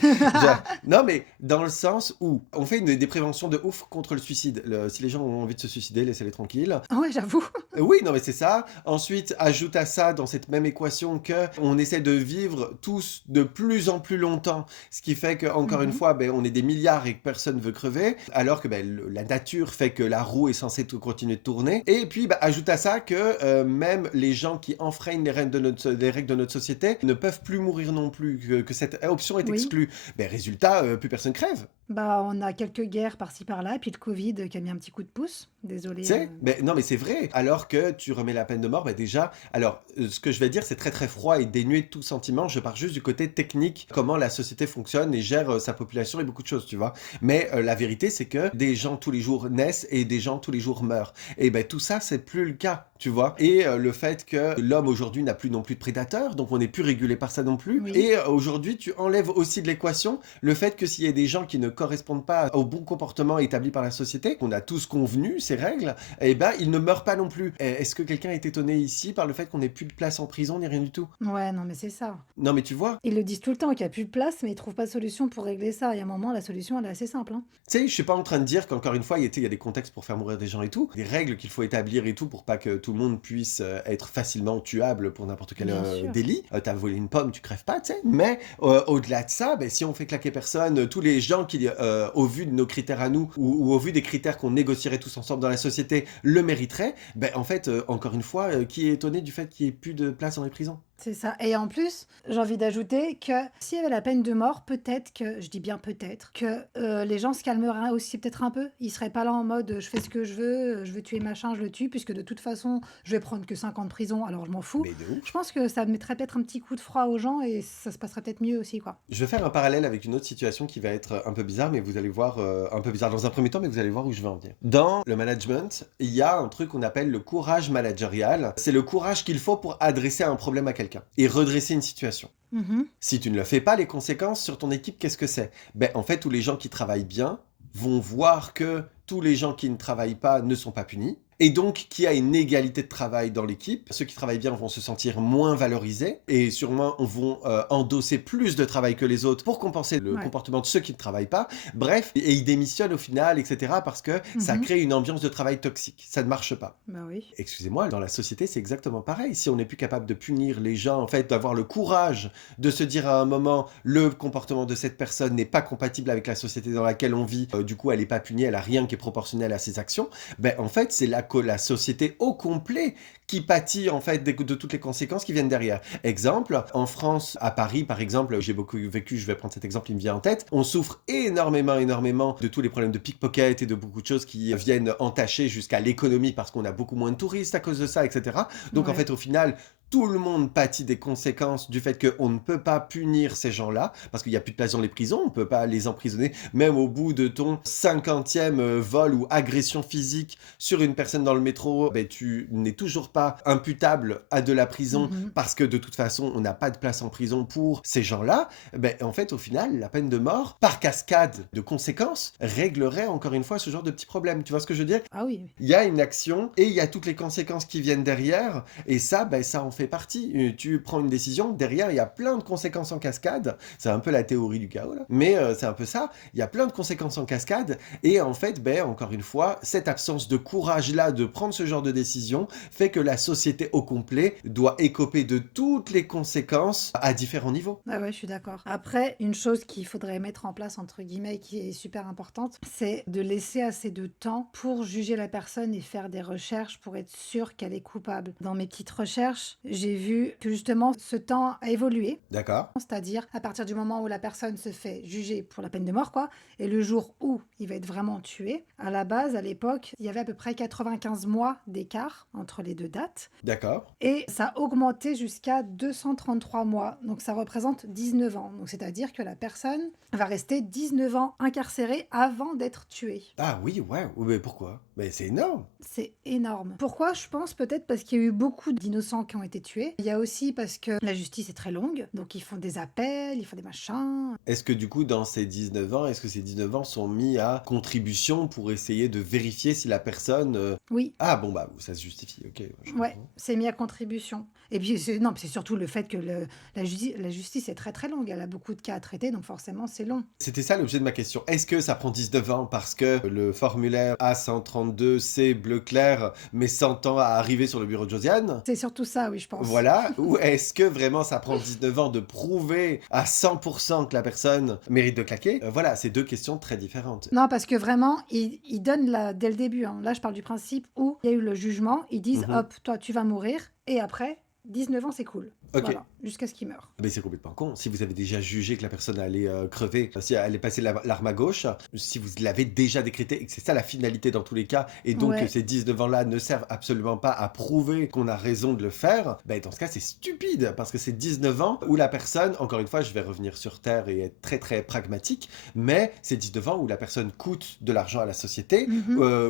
Genre non, mais dans le sens où on fait des préventions de ouf contre le suicide. Si les gens ont envie de se suicider, laissez-les tranquilles. Ouais, j'avoue. Oui, non, mais c'est ça. Ensuite, ajoute à ça, dans cette même équation, que on essaie de vivre tous de plus en plus longtemps, ce qui fait qu'encore une Mmh. fois, ben, on est des milliards et que personne veut crever, alors que ben, la nature fait que la roue est censée continuer de tourner. Et puis, ben, ajoute à ça que même les gens qui enfreignent les règles de notre société ne peuvent plus mourir non plus, que cette option est Oui. exclue. Ben, résultat, plus personne crève. Bah, on a quelques guerres par-ci par-là, et puis le Covid qui a mis un petit coup de pouce. Tu Désolée, sais? Mais non, mais c'est vrai. Alors que tu remets la peine de mort, bah, déjà alors, ce que je vais dire, c'est très, très froid et dénué de tout sentiment. Je pars juste du côté technique, comment la société fonctionne et gère, sa population et beaucoup de choses, tu vois? Mais, la vérité, c'est que des gens tous les jours naissent et des gens tous les jours meurent et ben tout ça, c'est plus le cas, tu vois? Et le fait que l'homme aujourd'hui n'a plus non plus de prédateurs, donc on n'est plus régulé par ça non plus oui. et aujourd'hui, tu enlèves aussi de l'équation le fait que s'il y a des gens qui ne correspondent pas au bon comportement établi par la société, qu'on a tous convenu ces règles, eh ben, ils ne meurent pas non plus. Est-ce que quelqu'un est étonné ici par le fait qu'on ait plus de place en prison ni rien du tout? Ouais, non, mais c'est ça. Non, mais tu vois? Ils le disent tout le temps qu'il y a plus de place, mais ils trouvent pas de solution pour régler ça. Il y a un moment, la solution, elle est assez simple, hein. Tu sais, je suis pas en train de dire qu'encore une fois, il y a des contextes pour faire mourir des gens et tout, des règles qu'il faut établir et tout pour pas que tout le monde puisse être facilement tuable pour n'importe quel Bien sûr. délit. T'as volé une pomme, tu crèves pas, tu sais. Mais au-delà de ça, ben, si on fait claquer personne, tous les gens qui, au vu de nos critères à nous ou au vu des critères qu'on négocierait tous ensemble dans la société, le mériteraient, ben, en fait, encore une fois, qui est étonné du fait qu'il y ait plus de place dans les prisons? C'est ça. Et en plus, j'ai envie d'ajouter que s'il y avait la peine de mort, peut-être que, je dis bien peut-être, que les gens se calmeraient aussi peut-être un peu. Ils seraient pas là en mode je fais ce que je veux tuer machin, je le tue, puisque de toute façon, je vais prendre que 5 ans de prison, alors je m'en fous. Mais de Je ouf. pense que ça mettrait peut-être un petit coup de froid aux gens et ça se passerait peut-être mieux aussi, quoi. Je vais faire un parallèle avec une autre situation qui va être un peu bizarre, mais vous allez voir, un peu bizarre dans un premier temps, mais vous allez voir où je veux en venir. Dans le management, il y a un truc qu'on appelle le courage managérial. C'est le courage qu'il faut pour adresser un problème à quelqu'un et redresser une situation. Mhm. Si tu ne le fais pas, les conséquences sur ton équipe, qu'est-ce que c'est? Ben, en fait, tous les gens qui travaillent bien vont voir que tous les gens qui ne travaillent pas ne sont pas punis. Et donc, qu'il y a une égalité de travail dans l'équipe. Ceux qui travaillent bien vont se sentir moins valorisés et sûrement vont endosser plus de travail que les autres pour compenser le Ouais. comportement de ceux qui ne travaillent pas. Bref, et ils démissionnent au final, etc. parce que ça Mhm. crée une ambiance de travail toxique. Ça ne marche pas. Bah oui. Excusez-moi, dans la société, c'est exactement pareil. Si on n'est plus capable de punir les gens, en fait, d'avoir le courage de se dire à un moment, le comportement de cette personne n'est pas compatible avec la société dans laquelle on vit, du coup, elle n'est pas punie, elle a rien qui est proportionnel à ses actions, ben, en fait, c'est la société au complet qui pâtit, en fait, de toutes les conséquences qui viennent derrière. Exemple, en France, à Paris, par exemple, j'ai beaucoup vécu, je vais prendre cet exemple, il me vient en tête, on souffre énormément, énormément de tous les problèmes de pickpocket et de beaucoup de choses qui viennent entacher jusqu'à l'économie parce qu'on a beaucoup moins de touristes à cause de ça, etc. Donc, en Ouais. fait, au final, tout le monde pâtit des conséquences du fait qu'on ne peut pas punir ces gens-là, parce qu'il n'y a plus de place dans les prisons, on ne peut pas les emprisonner, même au bout de ton 50e vol ou agression physique sur une personne dans le métro, ben, tu n'es toujours pas imputable à de la prison, Mhm. parce que de toute façon, on n'a pas de place en prison pour ces gens-là. Ben, en fait, au final, la peine de mort, par cascade de conséquences, réglerait encore une fois ce genre de petits problèmes. Tu vois ce que je veux dire? Ah oui. Il y a une action et il y a toutes les conséquences qui viennent derrière. Et ça, ben, ça en fait partie. Tu prends une décision, derrière, il y a plein de conséquences en cascade. C'est un peu la théorie du chaos, là. Mais c'est un peu ça. Il y a plein de conséquences en cascade. Et en fait, ben, encore une fois, cette absence de courage-là de prendre ce genre de décision fait que la société au complet doit écoper de toutes les conséquences à différents niveaux. Ah ouais, je suis d'accord. Après, une chose qu'il faudrait mettre en place, entre guillemets, qui est super importante, c'est de laisser assez de temps pour juger la personne et faire des recherches pour être sûr qu'elle est coupable. Dans mes petites recherches, j'ai vu que justement ce temps a évolué. D'accord? C'est-à-dire à partir du moment où la personne se fait juger pour la peine de mort, quoi, et le jour où il va être vraiment tué. À la base, à l'époque, il y avait à peu près 95 mois d'écart entre les deux dates. D'accord? Et ça a augmenté jusqu'à 233 mois. Donc ça représente 19 ans. Donc c'est-à-dire que la personne va rester 19 ans incarcérée avant d'être tuée. Ah oui, ouais. Oui, mais pourquoi? Mais c'est énorme. C'est énorme. Pourquoi? Je pense peut-être parce qu'il y a eu beaucoup d'innocents qui ont été été tués. Il y a aussi parce que la justice est très longue, donc ils font des appels, ils font des machins. Est-ce que du coup, dans ces 19 ans, est-ce que ces 19 ans sont mis à contribution pour essayer de vérifier si la personne... Oui, Ah bon, bah ça se justifie, ok, je ouais, comprends. c'est mis à contribution. Et puis, non, c'est surtout le fait que la justice est très très longue. Elle a beaucoup de cas à traiter, donc forcément, c'est long. C'était ça l'objet de ma question. Est-ce que ça prend 19 ans parce que le formulaire A132C bleu clair met 100 ans à arriver sur le bureau de Josiane? C'est surtout ça, oui, je pense. Voilà. Ou est-ce que vraiment ça prend 19 ans de prouver à 100% que la personne mérite de claquer? Voilà, c'est deux questions très différentes. Non, parce que vraiment, ils donnent dès le début, hein. Là, je parle du principe où il y a eu le jugement. Ils disent, Mhm. hop, toi, tu vas mourir. Et après, 19 ans, c'est cool. Ok. Voilà, jusqu'à ce qu'il meure. Mais c'est complètement con. Si vous avez déjà jugé que la personne allait crever, si elle est passée l'arme à gauche, si vous l'avez déjà décrété et que c'est ça la finalité dans tous les cas, et donc que Ouais. ces 19 ans-là ne servent absolument pas à prouver qu'on a raison de le faire, ben dans ce cas c'est stupide, parce que c'est 19 ans où la personne, encore une fois je vais revenir sur Terre et être très très pragmatique, mais c'est 19 ans où la personne coûte de l'argent à la société,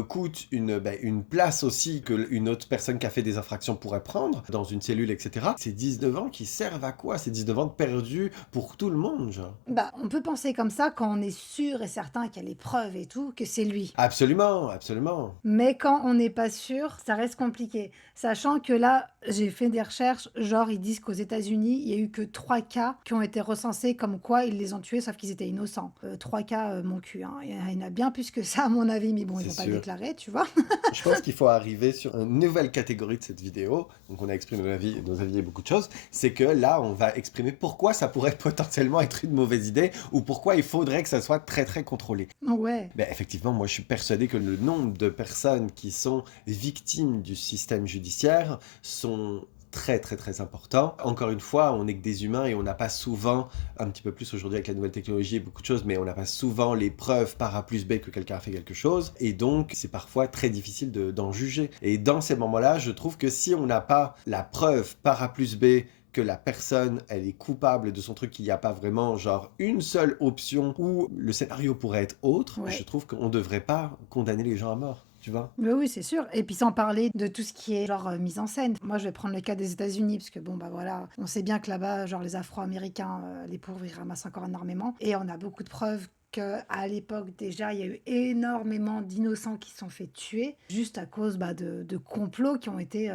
coûte une place aussi que une autre personne qui a fait des infractions pourrait prendre dans une cellule, etc. C'est 19 ans qui servent à quoi? C'est 19 ans de perdu pour tout le monde, genre. Bah, on peut penser comme ça quand on est sûr et certain qu'il y a les preuves et tout, que c'est lui. Absolument, absolument. Mais quand on n'est pas sûr, ça reste compliqué. Sachant que là, j'ai fait des recherches, genre ils disent qu'aux États-Unis, il y a eu que 3 cas qui ont été recensés comme quoi ils les ont tués, sauf qu'ils étaient innocents. 3 cas, mon cul, hein. Il y en a bien plus que ça, à mon avis, mais bon, ils C'est vont pas le sûr. déclarer, tu vois. Je pense qu'il faut arriver sur une nouvelle catégorie de cette vidéo. Donc on a exprimé nos avis et beaucoup de choses. C'est que là, on va exprimer pourquoi ça pourrait potentiellement être une mauvaise idée ou pourquoi il faudrait que ça soit très très contrôlé. Ouais. Ben, effectivement, moi je suis persuadé que le nombre de personnes qui sont victimes du système judiciaire sont très très très importants. Encore une fois, on n'est que des humains et on n'a pas souvent, un petit peu plus aujourd'hui avec la nouvelle technologie et beaucoup de choses, mais on n'a pas souvent les preuves par A plus B que quelqu'un a fait quelque chose. Et donc, c'est parfois très difficile d'en juger. Et dans ces moments-là, je trouve que si on n'a pas la preuve par A plus B que la personne, elle est coupable de son truc, qu'il n'y a pas vraiment, genre, une seule option où le scénario pourrait être autre, Ouais. je trouve qu'on ne devrait pas condamner les gens à mort, tu vois? Mais oui, c'est sûr. Et puis sans parler de tout ce qui est genre mise en scène. Moi, je vais prendre le cas des États-Unis, parce que bon, bah voilà, on sait bien que là-bas, genre les Afro-Américains, les pauvres, ils ramassent encore énormément. Et on a beaucoup de preuves qu'à l'époque, déjà, il y a eu énormément d'innocents qui se sont fait tuer, juste à cause de complots qui ont été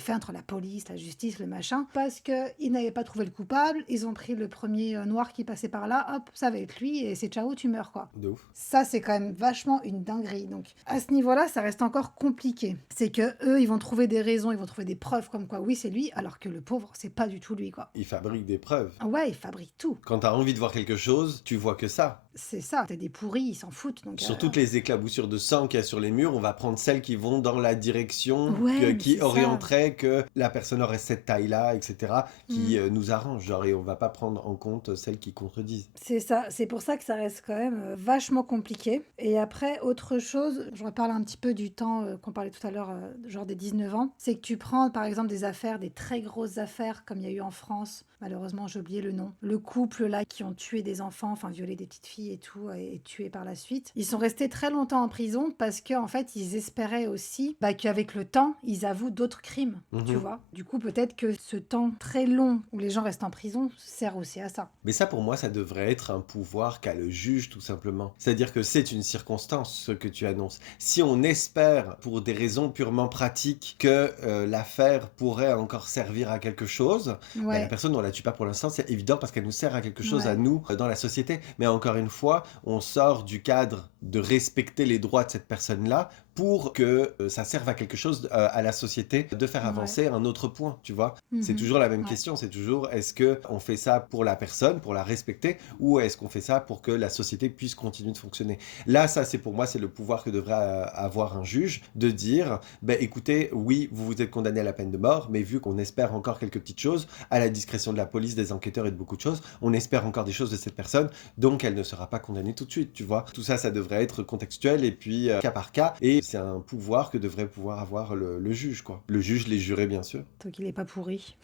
faits entre la police, la justice, le machin, parce qu'ils n'avaient pas trouvé le coupable, ils ont pris le premier noir qui passait par là, hop, ça va être lui, et c'est ciao, tu meurs, quoi. De ouf. Ça, c'est quand même vachement une dinguerie. Donc, à ce niveau-là, ça reste encore compliqué. C'est que eux, ils vont trouver des raisons, ils vont trouver des preuves comme quoi, oui, c'est lui, alors que le pauvre, c'est pas du tout lui, quoi. Il fabrique des preuves. Ouais, ils fabriquent tout. Quand tu as envie de voir quelque chose, tu vois que ça. C'est ça. T'as des pourris, ils s'en foutent. Donc, Sur toutes les éclaboussures de sang qu'il y a sur les murs, on va prendre celles qui vont dans la direction Ouais, mais qui c'est ça. orienterait que la personne aurait cette taille-là, etc., qui nous arrange. Genre, et on va pas prendre en compte celles qui contredisent. C'est ça, c'est pour ça que ça reste quand même vachement compliqué. Et après, autre chose, je reparle un petit peu du temps qu'on parlait tout à l'heure, genre des 19 ans, c'est que tu prends par exemple des affaires, des très grosses affaires comme il y a eu en France, malheureusement j'ai oublié le nom, le couple là qui ont tué des enfants, enfin violé des petites filles et tout, et tué par la suite. Ils sont restés très longtemps en prison parce qu'en fait ils espéraient aussi qu'avec le temps, ils avouent d'autres crimes, tu vois. Du coup peut-être que ce temps très long où les gens restent en prison sert aussi à ça. Mais ça, pour moi, ça devrait être un pouvoir qu'a le juge, tout simplement. C'est-à-dire que c'est une circonstance, ce que tu annonces. Si on espère, pour des raisons purement pratiques, que l'affaire pourrait encore servir à quelque chose, Ouais. la personne, on la tue pas pour l'instant, c'est évident, parce qu'elle nous sert à quelque chose, à Ouais. nous, dans la société. Mais encore une fois, on sort du cadre de respecter les droits de cette personne-là pour que ça serve à quelque chose à la société, de faire avancer un autre point, tu vois. C'est toujours la même question, c'est toujours est-ce qu'on fait ça pour la personne, pour la respecter, ou est-ce qu'on fait ça pour que la société puisse continuer de fonctionner. Là, ça, c'est pour moi, c'est le pouvoir que devrait avoir un juge, de dire, écoutez, oui, vous vous êtes condamné à la peine de mort, mais vu qu'on espère encore quelques petites choses, à la discrétion de la police, des enquêteurs et de beaucoup de choses, on espère encore des choses de cette personne, donc elle ne sera pas condamnée tout de suite, tu vois. Tout ça, ça devrait être contextuel et puis cas par cas, et c'est un pouvoir que devrait pouvoir avoir le juge, quoi. Le juge, les jurés, bien sûr. Tant qu'il est pas pourri.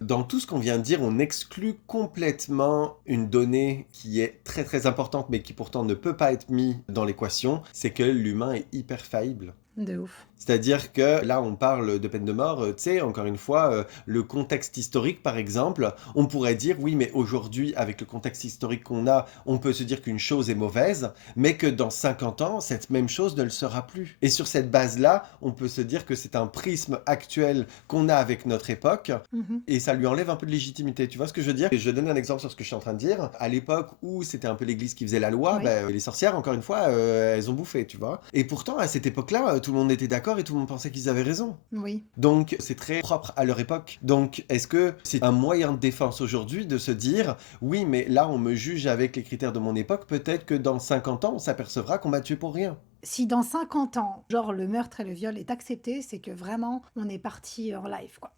Dans tout ce qu'on vient de dire, on exclut complètement une donnée qui est très très importante, mais qui pourtant ne peut pas être mise dans l'équation, c'est que l'humain est hyper faillible. De ouf. C'est-à-dire que là, on parle de peine de mort, tu sais, encore une fois, le contexte historique, par exemple, on pourrait dire, oui, mais aujourd'hui, avec le contexte historique qu'on a, on peut se dire qu'une chose est mauvaise, mais que dans 50 ans, cette même chose ne le sera plus. Et sur cette base-là, on peut se dire que c'est un prisme actuel qu'on a avec notre époque, Mhm. et ça lui enlève un peu de légitimité. Tu vois ce que je veux dire? Et je donne un exemple sur ce que je suis en train de dire. À l'époque où c'était un peu l'Église qui faisait la loi, Oui. les sorcières, encore une fois, elles ont bouffé, tu vois. Et pourtant, à cette époque-là, tout le monde était d'accord et tout le monde pensait qu'ils avaient raison. Oui. Donc, c'est très propre à leur époque. Donc, est-ce que c'est un moyen de défense aujourd'hui de se dire, oui, mais là, on me juge avec les critères de mon époque, peut-être que dans 50 ans, on s'apercevra qu'on m'a tué pour rien. Si dans 50 ans, genre le meurtre et le viol est accepté, c'est que vraiment on est parti en live, quoi.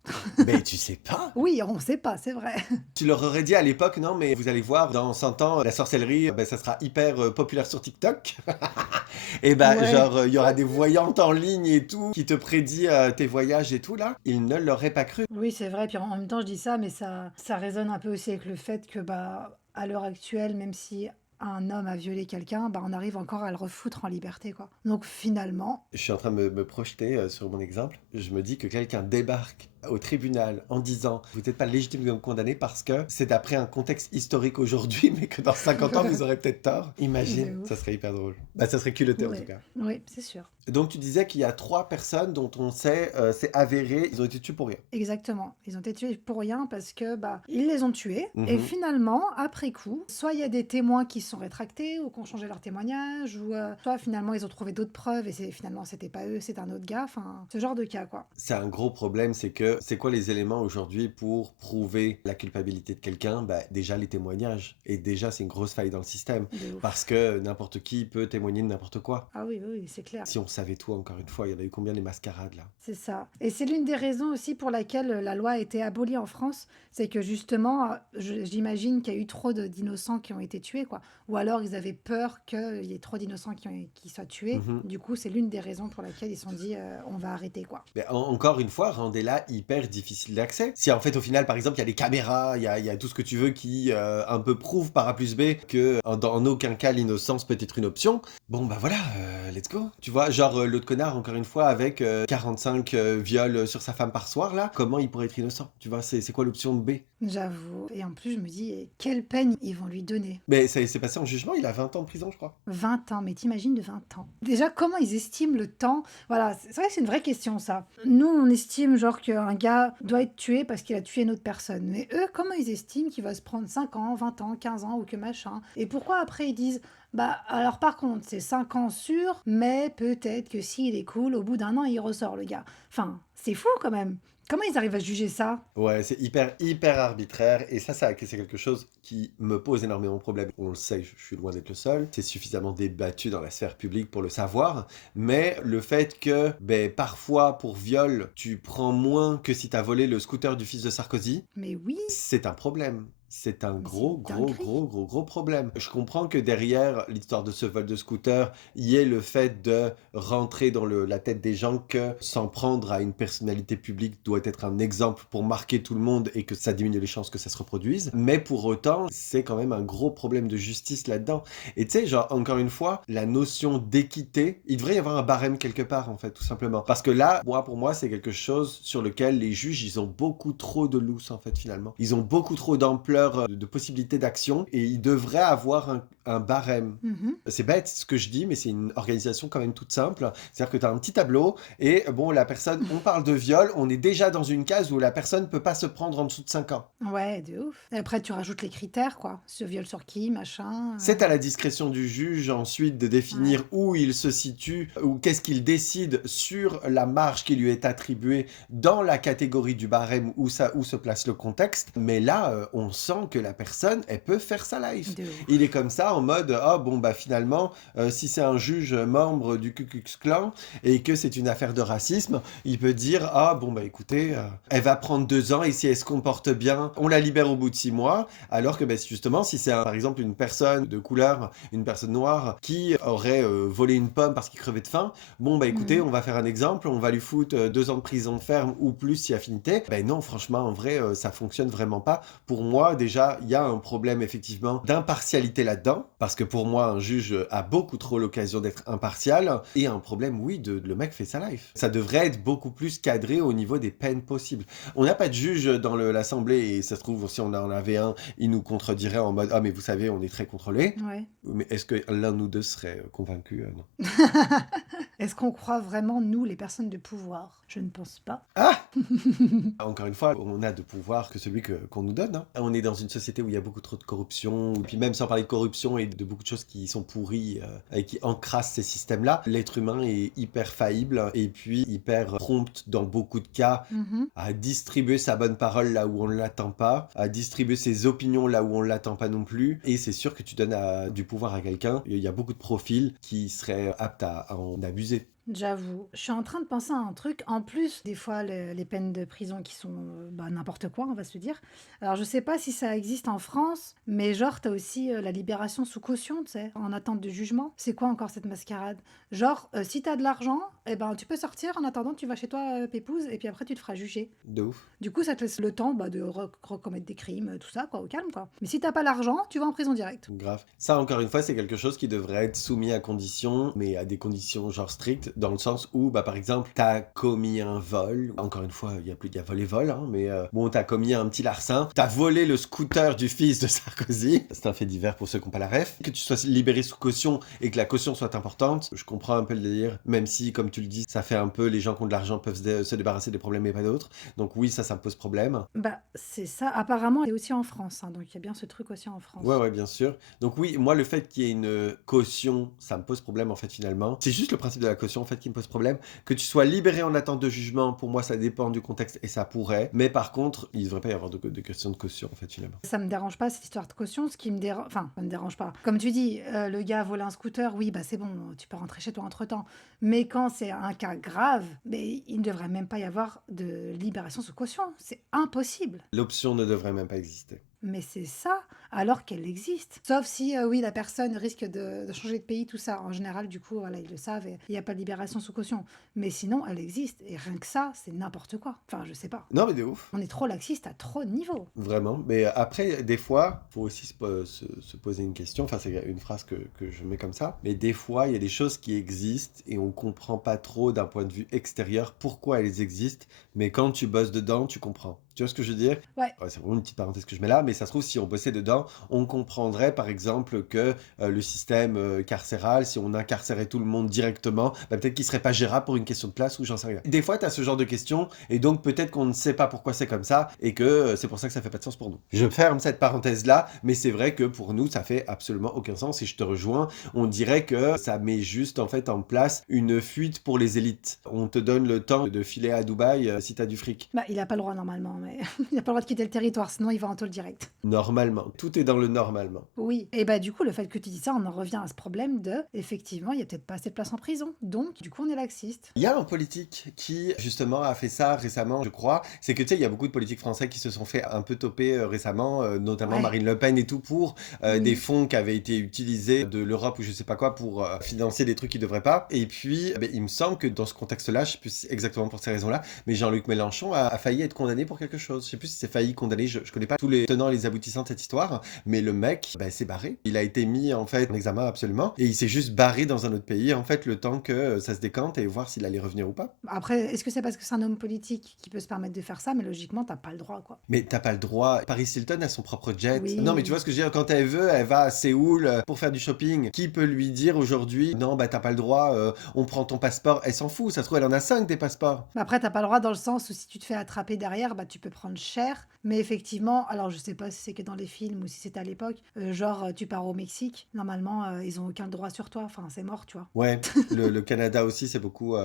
Mais tu sais pas. Oui, on sait pas, c'est vrai. Tu leur aurais dit à l'époque, non, mais vous allez voir, dans 100 ans, la sorcellerie, ça sera hyper populaire sur TikTok. Et Ouais. genre, il y aura des voyantes en ligne et tout, qui te prédit tes voyages et tout, là. Ils ne l'auraient pas cru. Oui, c'est vrai. Puis en même temps, je dis ça, mais ça résonne un peu aussi avec le fait que, bah, à l'heure actuelle, même si un homme a violé quelqu'un, bah, on arrive encore à le refoutre en liberté, quoi. Donc finalement, Je suis en train de me projeter sur mon exemple. Je me dis que quelqu'un débarque au tribunal en disant vous n'êtes pas légitime de me condamner parce que c'est d'après un contexte historique aujourd'hui, mais que dans 50 ans vous aurez peut-être tort. de Imagine, ça ouf. serait hyper drôle. Bah, ça serait culotté en tout Ouais, cas. oui, c'est sûr. Donc tu disais qu'il y a 3 personnes dont on sait, c'est avéré, ils ont été tués pour rien. Exactement. Ils ont été tués pour rien parce que bah ils les ont tués et Mhm. finalement après coup, soit il y a des témoins qui se sont rétractés ou qui ont changé leur témoignage ou soit finalement ils ont trouvé d'autres preuves et finalement c'était pas eux, c'est un autre gars, enfin ce genre de cas quoi. C'est un gros problème, c'est que c'est quoi les éléments aujourd'hui pour prouver la culpabilité de quelqu'un? Bah, déjà les témoignages. Et déjà, c'est une grosse faille dans le système. De Parce ouf. que n'importe qui peut témoigner de n'importe quoi. Ah oui, oui, oui, c'est clair. Si on savait tout, encore une fois, il y en a eu combien les mascarades là? C'est ça. Et c'est l'une des raisons aussi pour laquelle la loi a été abolie en France, c'est que justement, j'imagine qu'il y a eu trop d'innocents qui ont été tués, quoi. Ou alors ils avaient peur qu'il y ait trop d'innocents qui soient tués. Mhm. Du coup, c'est l'une des raisons pour laquelle ils se sont dit, on va arrêter, quoi. Mais encore une fois, rendez-la hyper difficile d'accès. Si en fait, au final, par exemple, il y a des caméras, il y a tout ce que tu veux qui un peu prouve par A plus B que en aucun cas l'innocence peut être une option, bon bah voilà, let's go. Tu vois, genre l'autre connard, encore une fois, avec 45 viols sur sa femme par soir, là, comment il pourrait être innocent? Tu vois, c'est quoi l'option B? J'avoue. Et en plus, je me dis, quelle peine ils vont lui donner. Mais ça s'est passé en jugement, il a 20 ans de prison, je crois. 20 ans, mais t'imagines de 20 ans. Déjà, comment ils estiment le temps? Voilà, c'est vrai que c'est une vraie question, ça. Nous, on estime genre qu'un gars doit être tué parce qu'il a tué une autre personne. Mais eux, comment ils estiment qu'il va se prendre 5 ans, 20 ans, 15 ans ou que machin? Et pourquoi après ils disent, bah alors par contre, c'est 5 ans sûr, mais peut-être que s'il est cool, au bout d'un an, il ressort, le gars. Enfin, c'est fou quand même. Comment ils arrivent à juger ça? Ouais, c'est hyper, hyper arbitraire. Et ça, c'est quelque chose qui me pose énormément de problèmes. On le sait, je suis loin d'être le seul. C'est suffisamment débattu dans la sphère publique pour le savoir. Mais le fait que, parfois, pour viol, tu prends moins que si t'as volé le scooter du fils de Sarkozy, Mais oui, c'est un problème. C'est un mais c'est gros, une gros, dinguerie. gros, gros, gros problème. Je comprends que derrière l'histoire de ce vol de scooter, il y ait le fait de rentrer dans la tête des gens que s'en prendre à une personnalité publique doit être un exemple pour marquer tout le monde et que ça diminue les chances que ça se reproduise. Mais pour autant, c'est quand même un gros problème de justice là-dedans. Et tu sais, genre, encore une fois, la notion d'équité, il devrait y avoir un barème quelque part, en fait, tout simplement. Parce que là, pour moi, c'est quelque chose sur lequel les juges, ils ont beaucoup trop de loose, en fait, finalement. Ils ont beaucoup trop d'ampleur de possibilités d'action et ils devraient avoir un barème. Mhm. C'est bête ce que je dis, mais c'est une organisation quand même toute simple. C'est-à-dire que tu as un petit tableau et bon, la personne, on parle de viol, on est déjà dans une case où la personne peut pas se prendre en dessous de 5 ans. Ouais, de ouf. Et après, tu rajoutes les critères, quoi. Ce viol sur qui, machin. C'est à la discrétion du juge ensuite de Ouais. définir où il se situe ou qu'est-ce qu'il décide sur la marge qui lui est attribuée dans la catégorie du barème où se place le contexte. Mais là, on sent que la personne, elle peut faire sa life. De Il est ouf. comme ça en mode, ah bon, bah finalement, si c'est un juge membre du Ku Klux Klan et que c'est une affaire de racisme, il peut dire, ah bon, bah écoutez, elle va prendre 2 ans et si elle se comporte bien, on la libère au bout de 6 mois. Alors que justement, si c'est par exemple une personne de couleur, une personne noire qui aurait volé une pomme parce qu'il crevait de faim, bon bah écoutez, Mhm. on va faire un exemple, on va lui foutre 2 ans de prison ferme ou plus si affinité. Ben non, franchement, en vrai, ça fonctionne vraiment pas. Pour moi, déjà, il y a un problème effectivement d'impartialité là-dedans, parce que pour moi, un juge a beaucoup trop l'occasion d'être impartial, et un problème, oui, le mec fait sa life. Ça devrait être beaucoup plus cadré au niveau des peines possibles. On n'a pas de juge dans l'Assemblée, et ça se trouve, si on en avait un, il nous contredirait en mode « Ah, mais vous savez, on est très contrôlé. » Ouais. Mais est-ce que l'un ou deux serait convaincu? Non. Est-ce qu'on croit vraiment, nous, les personnes de pouvoir? Je ne pense pas. Ah! Encore une fois, on a de pouvoir que celui qu'on nous donne, hein. On est dans une société où il y a beaucoup trop de corruption, et puis même sans parler de corruption et de beaucoup de choses qui sont pourries et qui encrassent ces systèmes-là, l'être humain est hyper faillible et puis hyper prompt dans beaucoup de cas Mhm. à distribuer sa bonne parole là où on ne l'attend pas, à distribuer ses opinions là où on ne l'attend pas non plus. Et c'est sûr que tu donnes du pouvoir à quelqu'un, il y a beaucoup de profils qui seraient aptes à en abuser. J'avoue. Je suis en train de penser à un truc. En plus, des fois, les peines de prison qui sont n'importe quoi, on va se dire. Alors, je sais pas si ça existe en France, mais genre, t'as aussi la libération sous caution, tu sais, en attente de jugement. C'est quoi encore cette mascarade? Genre, si t'as de l'argent, eh ben, tu peux sortir. En attendant, tu vas chez toi, pépouze, et puis après, tu te feras juger. De ouf. Du coup, ça te laisse le temps de recommettre des crimes, tout ça, quoi, au calme, quoi. Mais si t'as pas l'argent, tu vas en prison direct. Grave. Ça, encore une fois, c'est quelque chose qui devrait être soumis à conditions, mais à des conditions genre strictes, dans le sens où, bah, par exemple, t'as commis un vol. Encore une fois, il y a vol et vol, hein, mais bon, t'as commis un petit larcin. T'as volé le scooter du fils de Sarkozy. C'est un fait divers pour ceux qui n'ont pas la ref. Que tu sois libéré sous caution et que la caution soit importante, je comprends un peu le délire, même si, comme tu le dis, ça fait un peu les gens qui ont de l'argent peuvent se débarrasser des problèmes et pas d'autres. Donc oui, ça me pose problème. Bah, c'est ça. Apparemment, et aussi en France, hein, donc il y a bien ce truc aussi en Ouais, France. ouais, bien sûr. Donc oui, moi, le fait qu'il y ait une caution, ça me pose problème, en fait, finalement. C'est juste le principe de la caution, en fait, qui me pose problème. Que tu sois libéré en attente de jugement, pour moi, ça dépend du contexte et ça pourrait. Mais par contre, il ne devrait pas y avoir de question de caution, en fait, finalement. Ça me dérange pas cette histoire de caution, ce qui me dérange, enfin, ça me dérange pas. Comme tu dis, le gars a volé un scooter, oui, bah c'est bon, tu peux rentrer chez toi entre-temps. Mais quand c'est un cas grave, mais il ne devrait même pas y avoir de libération sous caution. C'est impossible. L'option ne devrait même pas exister. Mais c'est ça, alors qu'elle existe. Sauf si, oui, la personne risque de changer de pays, tout ça. En général, du coup, voilà, ils le savent et il n'y a pas de libération sous caution. Mais sinon, elle existe. Et rien que ça, c'est n'importe quoi. Enfin, je sais pas. Non, mais de ouf. On est trop laxiste à trop de niveaux. Vraiment. Mais après, des fois, il faut aussi se poser une question. Enfin, c'est une phrase que je mets comme ça. Mais des fois, il y a des choses qui existent et on comprend pas trop d'un point de vue extérieur pourquoi elles existent. Mais quand tu bosses dedans, tu comprends. Tu vois ce que je veux dire? Ouais. C'est vraiment une petite parenthèse que je mets là, mais ça se trouve, si on bossait dedans, on comprendrait par exemple que le système carcéral, si on incarcérait tout le monde directement, bah, peut-être qu'il serait pas gérable pour une question de place ou j'en sais rien. Des fois, tu as ce genre de questions, et donc peut-être qu'on ne sait pas pourquoi c'est comme ça, et que c'est pour ça que ça fait pas de sens pour nous. Je ferme cette parenthèse-là, mais c'est vrai que pour nous, ça fait absolument aucun sens, et je te rejoins, on dirait que ça met juste en fait en place une fuite pour les élites. On te donne le temps de filer à Dubaï si t'as du fric. Bah, il a pas le droit normalement, mais il a pas le droit de quitter le territoire, sinon il va en taule direct. Normalement. Tout est dans le normalement. Oui. Et bah, du coup, le fait que tu dis ça, on en revient à ce problème de, effectivement, il y a peut-être pas assez de place en prison. Donc, du coup, on est laxiste. Il y a un politique qui, justement, a fait ça récemment, je crois. C'est que, tu sais, il y a beaucoup de politiques français qui se sont fait un peu toper récemment, notamment Ouais. Marine Le Pen et tout, pour Oui. des fonds qui avaient été utilisés de l'Europe ou je sais pas quoi pour financer des trucs qui devraient pas. Et puis, il me semble que dans ce contexte-là, je sais plus exactement pour ces raisons-là, mais Jean-Luc Mélenchon a failli être condamné pour quelque chose. Je sais plus si c'est failli condamner, je connais pas tous les tenants et les aboutissants de cette histoire, mais le mec, s'est barré. Il a été mis, en fait, en examen absolument, et il s'est juste barré dans un autre pays, en fait, le temps que ça se décante et voir s'il allait revenir ou pas. Après, est-ce que c'est parce que c'est un homme politique qui peut se permettre de faire ça? Mais logiquement, t'as pas le droit, quoi. Mais t'as pas le droit. Paris Hilton a son propre jet. Oui. Non, mais tu vois ce que je veux dire, quand elle veut, elle va à Séoul pour faire du shopping. Qui peut lui dire aujourd'hui, non, t'as pas le droit, on prend ton passeport. Elle s'en fout, ça se trouve, elle en a 5 des passeports. Mais après, t'as pas le droit dans le sens où si tu te fais attraper derrière, bah tu peux prendre cher. Mais effectivement, alors je sais pas si c'est que dans les films ou si c'était à l'époque, genre tu pars au Mexique, normalement ils ont aucun droit sur toi, enfin c'est mort, tu vois. Ouais, le Canada aussi, c'est beaucoup.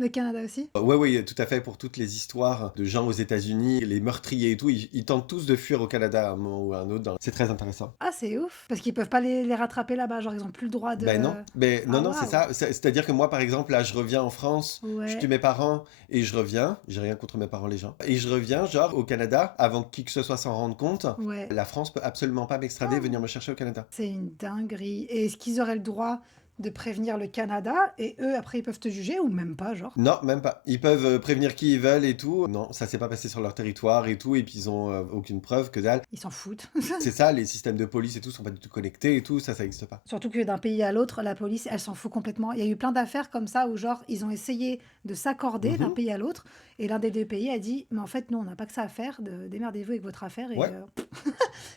Le Canada aussi? Ouais, oui, tout à fait, pour toutes les histoires de gens aux États-Unis, les meurtriers et tout, ils tentent tous de fuir au Canada à un moment ou à un autre. C'est très intéressant. Ah, c'est ouf. Parce qu'ils peuvent pas les rattraper là-bas, genre ils ont plus le droit de. Ben non, non, Ah, non, c'est waouh. ça. C'est-à-dire que moi, par exemple, là, je reviens en France, je Ouais. tue mes parents et je reviens. J'ai rien contre mes parents, les gens. Et je reviens, genre, au Canada, avant que qui que ce soit s'en rende compte. Ouais. La France peut absolument pas m'extrader et venir me chercher au Canada. C'est une dinguerie. Et est-ce qu'ils auraient le droit de prévenir le Canada et eux, après, ils peuvent te juger ou même pas, genre. Non, même pas. Ils peuvent prévenir qui ils veulent et tout. Non, ça s'est pas passé sur leur territoire et tout, et puis ils ont aucune preuve, que dalle. Ils s'en foutent. C'est ça, les systèmes de police et tout sont pas du tout connectés et tout, ça existe pas. Surtout que d'un pays à l'autre, la police, elle s'en fout complètement. Il y a eu plein d'affaires comme ça où, genre, ils ont essayé de s'accorder d'un Mhm. pays à l'autre et l'un des deux pays a dit, mais en fait, nous, on n'a pas que ça à faire, démerdez-vous avec votre affaire et Ouais.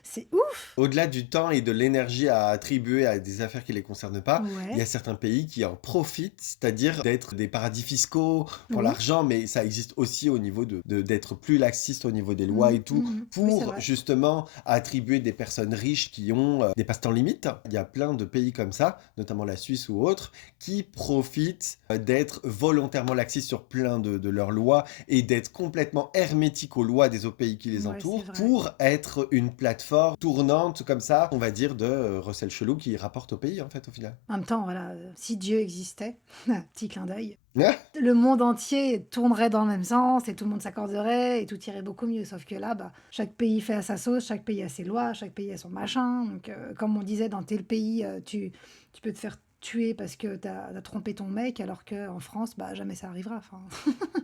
c'est ouf. Au-delà du temps et de l'énergie à attribuer à des affaires qui les concernent pas, il y Ouais, a certains pays qui en profitent, c'est-à-dire d'être des paradis fiscaux pour oui. l'argent, mais ça existe aussi au niveau d'être plus laxiste au niveau des lois et tout, Oui, c'est pour vrai. justement attribuer des personnes riches qui ont des passe-temps limites. Il y a plein de pays comme ça, notamment la Suisse ou autres, qui profitent d'être volontairement laxistes sur plein de leurs lois et d'être complètement hermétiques aux lois des autres pays qui les Ouais, c'est entourent vrai. pour être une plateforme tournante comme ça, on va dire, de recel chelou qui rapporte au pays en fait au final. En même temps, voilà, si Dieu existait, petit clin d'œil, Ah, le monde entier tournerait dans le même sens et tout le monde s'accorderait et tout irait beaucoup mieux. Sauf que là, bah, chaque pays fait à sa sauce, chaque pays a ses lois, chaque pays a son machin. Donc, comme on disait, dans tel pays, tu peux te faire tuer parce que t'as trompé ton mec, alors qu'en France, bah, jamais ça arrivera. Enfin,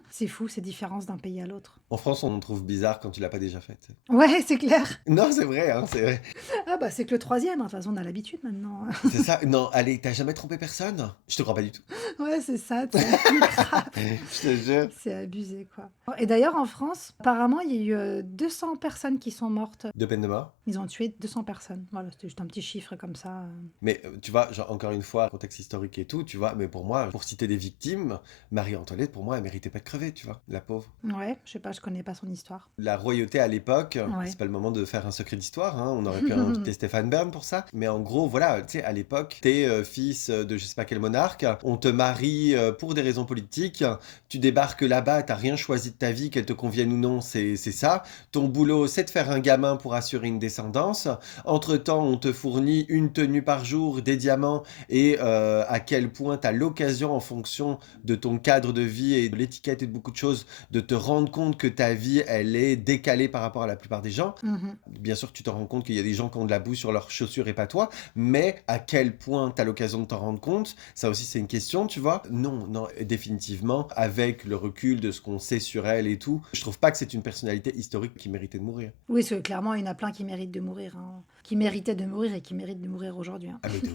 c'est fou, ces différences d'un pays à l'autre. En France, on trouve bizarre quand tu l'as pas déjà fait. Tu sais. Ouais, c'est clair. Non, c'est vrai, hein, c'est vrai. Ah bah c'est que le troisième, hein. De toute façon, on a l'habitude maintenant. C'est ça. Non, allez, t'as jamais trompé personne? Je te crois pas du tout. Ouais, c'est ça, tu sais. Grave. Je te jure. C'est abusé, quoi. Et d'ailleurs, en France, apparemment, il y a eu 200 personnes qui sont mortes. De peine de mort. Ils ont tué 200 personnes. Voilà, c'était juste un petit chiffre comme ça. Mais tu vois, genre, encore une fois, contexte historique et tout, tu vois, mais pour moi, pour citer des victimes, Marie-Antoinette, pour moi, elle méritait pas de crever, tu vois, la pauvre. Ouais, je sais pas, je connais pas son histoire. La royauté à l'époque, Ouais. c'est pas le moment de faire un secret d'histoire, hein, on aurait pu inviter Stéphane Bern pour ça, mais en gros, voilà, tu sais, à l'époque, t'es fils de je sais pas quel monarque, on te marie pour des raisons politiques, tu débarques là-bas, t'as rien choisi de ta vie, qu'elle te convienne ou non, c'est ça, ton boulot, c'est de faire un gamin pour assurer une descendance, entre-temps, on te fournit une tenue par jour, des diamants, et à quel point t'as l'occasion, en fonction de ton cadre de vie et de l'étiquette et de beaucoup de choses, de te rendre compte que ta vie, elle est décalée par rapport à la plupart des gens. Mhm. Bien sûr, tu te rends compte qu'il y a des gens qui ont de la boue sur leurs chaussures et pas toi, mais à quel point tu as l'occasion de t'en rendre compte, ça aussi c'est une question, tu vois. Non, non, définitivement, avec le recul de ce qu'on sait sur elle et tout, je trouve pas que c'est une personnalité historique qui méritait de mourir. Oui, parce que clairement, il y en a plein qui méritent de mourir. Hein. Qui méritaient de mourir et qui méritent de mourir aujourd'hui. Hein. Ah mais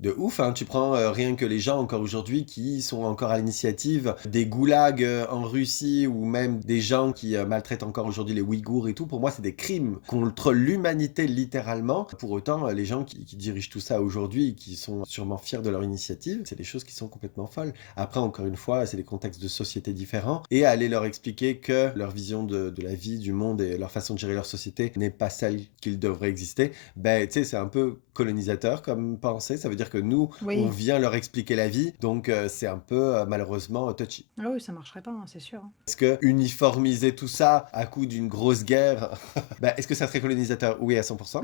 de ouf, hein. Tu prends rien que les gens encore aujourd'hui qui sont encore à l'initiative des goulags en Russie ou même des gens qui maltraitent encore aujourd'hui les Ouïghours et tout, pour moi c'est des crimes contre l'humanité littéralement. Pour autant, les gens qui dirigent tout ça aujourd'hui et qui sont sûrement fiers de leur initiative, c'est des choses qui sont complètement folles. Après, encore une fois, c'est des contextes de société différents et aller leur expliquer que leur vision de la vie, du monde et leur façon de gérer leur société n'est pas celle qu'il devrait exister, ben tu sais, c'est un peu colonisateur comme pensée, ça veut dire que nous, on Oui. vient leur expliquer la vie, donc c'est un peu malheureusement touchy. Ah oui, ça marcherait pas, hein, c'est sûr. Hein. Est-ce que uniformiser tout ça à coup d'une grosse guerre, ben, est-ce que ça serait colonisateur? Oui, à 100%.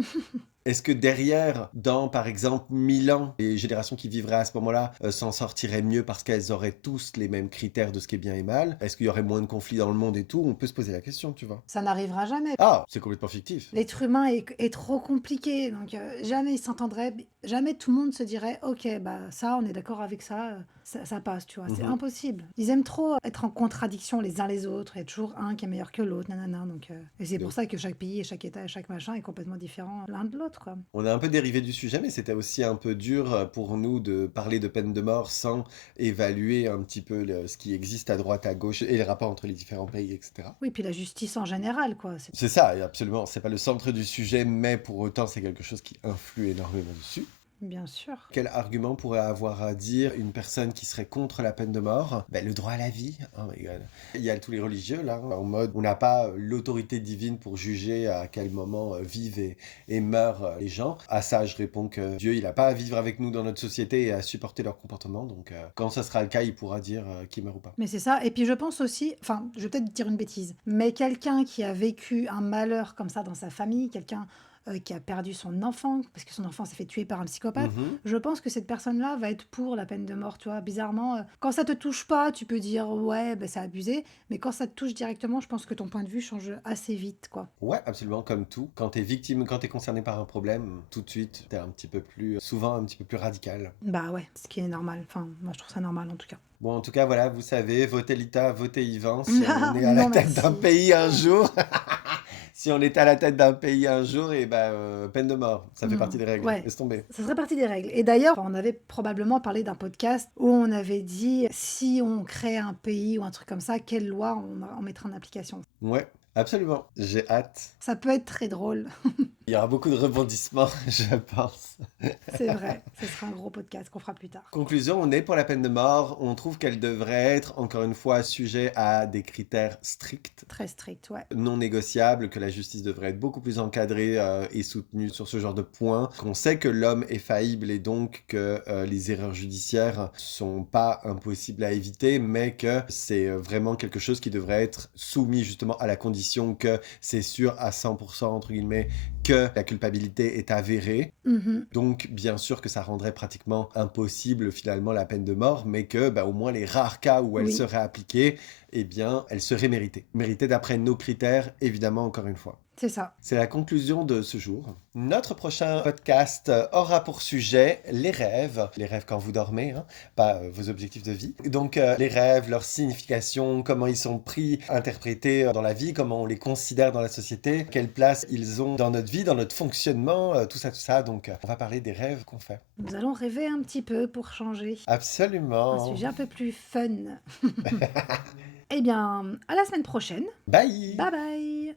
Est-ce que derrière, dans par exemple 1000 ans, les générations qui vivraient à ce moment-là s'en sortiraient mieux parce qu'elles auraient tous les mêmes critères de ce qui est bien et mal? Est-ce qu'il y aurait moins de conflits dans le monde et tout? On peut se poser la question, tu vois. Ça n'arrivera jamais. Ah, c'est complètement fictif. L'être humain est trop compliqué, donc jamais il s'entendrait, jamais tout le monde se dirait ok, bah ça, on est d'accord avec ça, ça passe, tu vois, c'est impossible. Ils aiment trop être en contradiction les uns les autres, il y a toujours un qui est meilleur que l'autre, nanana, donc, et c'est pour Donc, ça que chaque pays et chaque état et chaque machin est complètement différent l'un de l'autre, quoi. on a un peu dérivé du sujet, mais c'était aussi un peu dur pour nous de parler de peine de mort sans évaluer un petit peu ce qui existe à droite, à gauche et les rapports entre les différents pays, etc. Oui, puis la justice en général, quoi. C'est ça, et absolument. C'est pas le centre du sujet, mais pour autant, c'est quelque chose qui influe énormément dessus. Bien sûr. Quel argument pourrait avoir à dire une personne qui serait contre la peine de mort? Ben, le droit à la vie. Oh my God. Il y a tous les religieux là, en mode on n'a pas l'autorité divine pour juger à quel moment vivent et meurent les gens. À ça, je réponds que Dieu, il n'a pas à vivre avec nous dans notre société et à supporter leur comportement. Donc, quand ça sera le cas, il pourra dire qui meurt ou pas. Mais c'est ça. Et puis je pense aussi, enfin, je vais peut-être dire une bêtise, mais quelqu'un qui a vécu un malheur comme ça dans sa famille, quelqu'un qui a perdu son enfant, parce que son enfant s'est fait tuer par un psychopathe, Mhm. je pense que cette personne-là va être pour la peine de mort, tu vois. Bizarrement, quand ça te touche pas, tu peux dire ouais, ben, c'est abusé, mais quand ça te touche directement, je pense que ton point de vue change assez vite, quoi. Ouais, absolument, comme tout. Quand t'es victime, quand t'es concerné par un problème, tout de suite, t'es un petit peu plus, souvent un petit peu plus radical. Bah ouais, ce qui est normal. Enfin, moi je trouve ça normal en tout cas. Bon, en tout cas, voilà, vous savez, votez Lita, votez Yvan, si on est à la Non, tête d'un merci. pays un jour. Si on est à la tête d'un pays un jour, et ben, peine de mort. Ça fait partie Non, des règles. ouais, Laisse tomber. ça serait partie des règles. Et d'ailleurs, on avait probablement parlé d'un podcast où on avait dit si on crée un pays ou un truc comme ça, quelle loi on mettra en application. Ouais, absolument. J'ai hâte. Ça peut être très drôle, Il y aura beaucoup de rebondissements, je pense. c'est vrai. Ce sera un gros podcast qu'on fera plus tard. Conclusion, on est pour la peine de mort. On trouve qu'elle devrait être, encore une fois, sujet à des critères stricts, Très strict, ouais. non négociables, que la justice devrait être beaucoup plus encadrée et soutenue sur ce genre de points, qu'on sait que l'homme est faillible et donc que les erreurs judiciaires sont pas impossibles à éviter, mais que c'est vraiment quelque chose qui devrait être soumis justement à la condition que c'est sûr à 100% entre guillemets que la culpabilité est avérée. Mhm. Donc, bien sûr que ça rendrait pratiquement impossible finalement la peine de mort, mais que bah, au moins les rares cas où elle Oui, serait appliquée, eh bien, elle serait méritée. Méritée d'après nos critères, évidemment, encore une fois. c'est ça. C'est la conclusion de ce jour. Notre prochain podcast aura pour sujet les rêves quand vous dormez, hein, pas vos objectifs de vie. Donc les rêves, leur signification, comment ils sont pris, interprétés dans la vie, comment on les considère dans la société, quelle place ils ont dans notre vie, dans notre fonctionnement, tout ça, tout ça. Donc on va parler des rêves qu'on fait. Nous allons rêver un petit peu pour changer. Un Absolument. sujet un peu plus fun. Eh bien, à la semaine prochaine. Bye. Bye bye!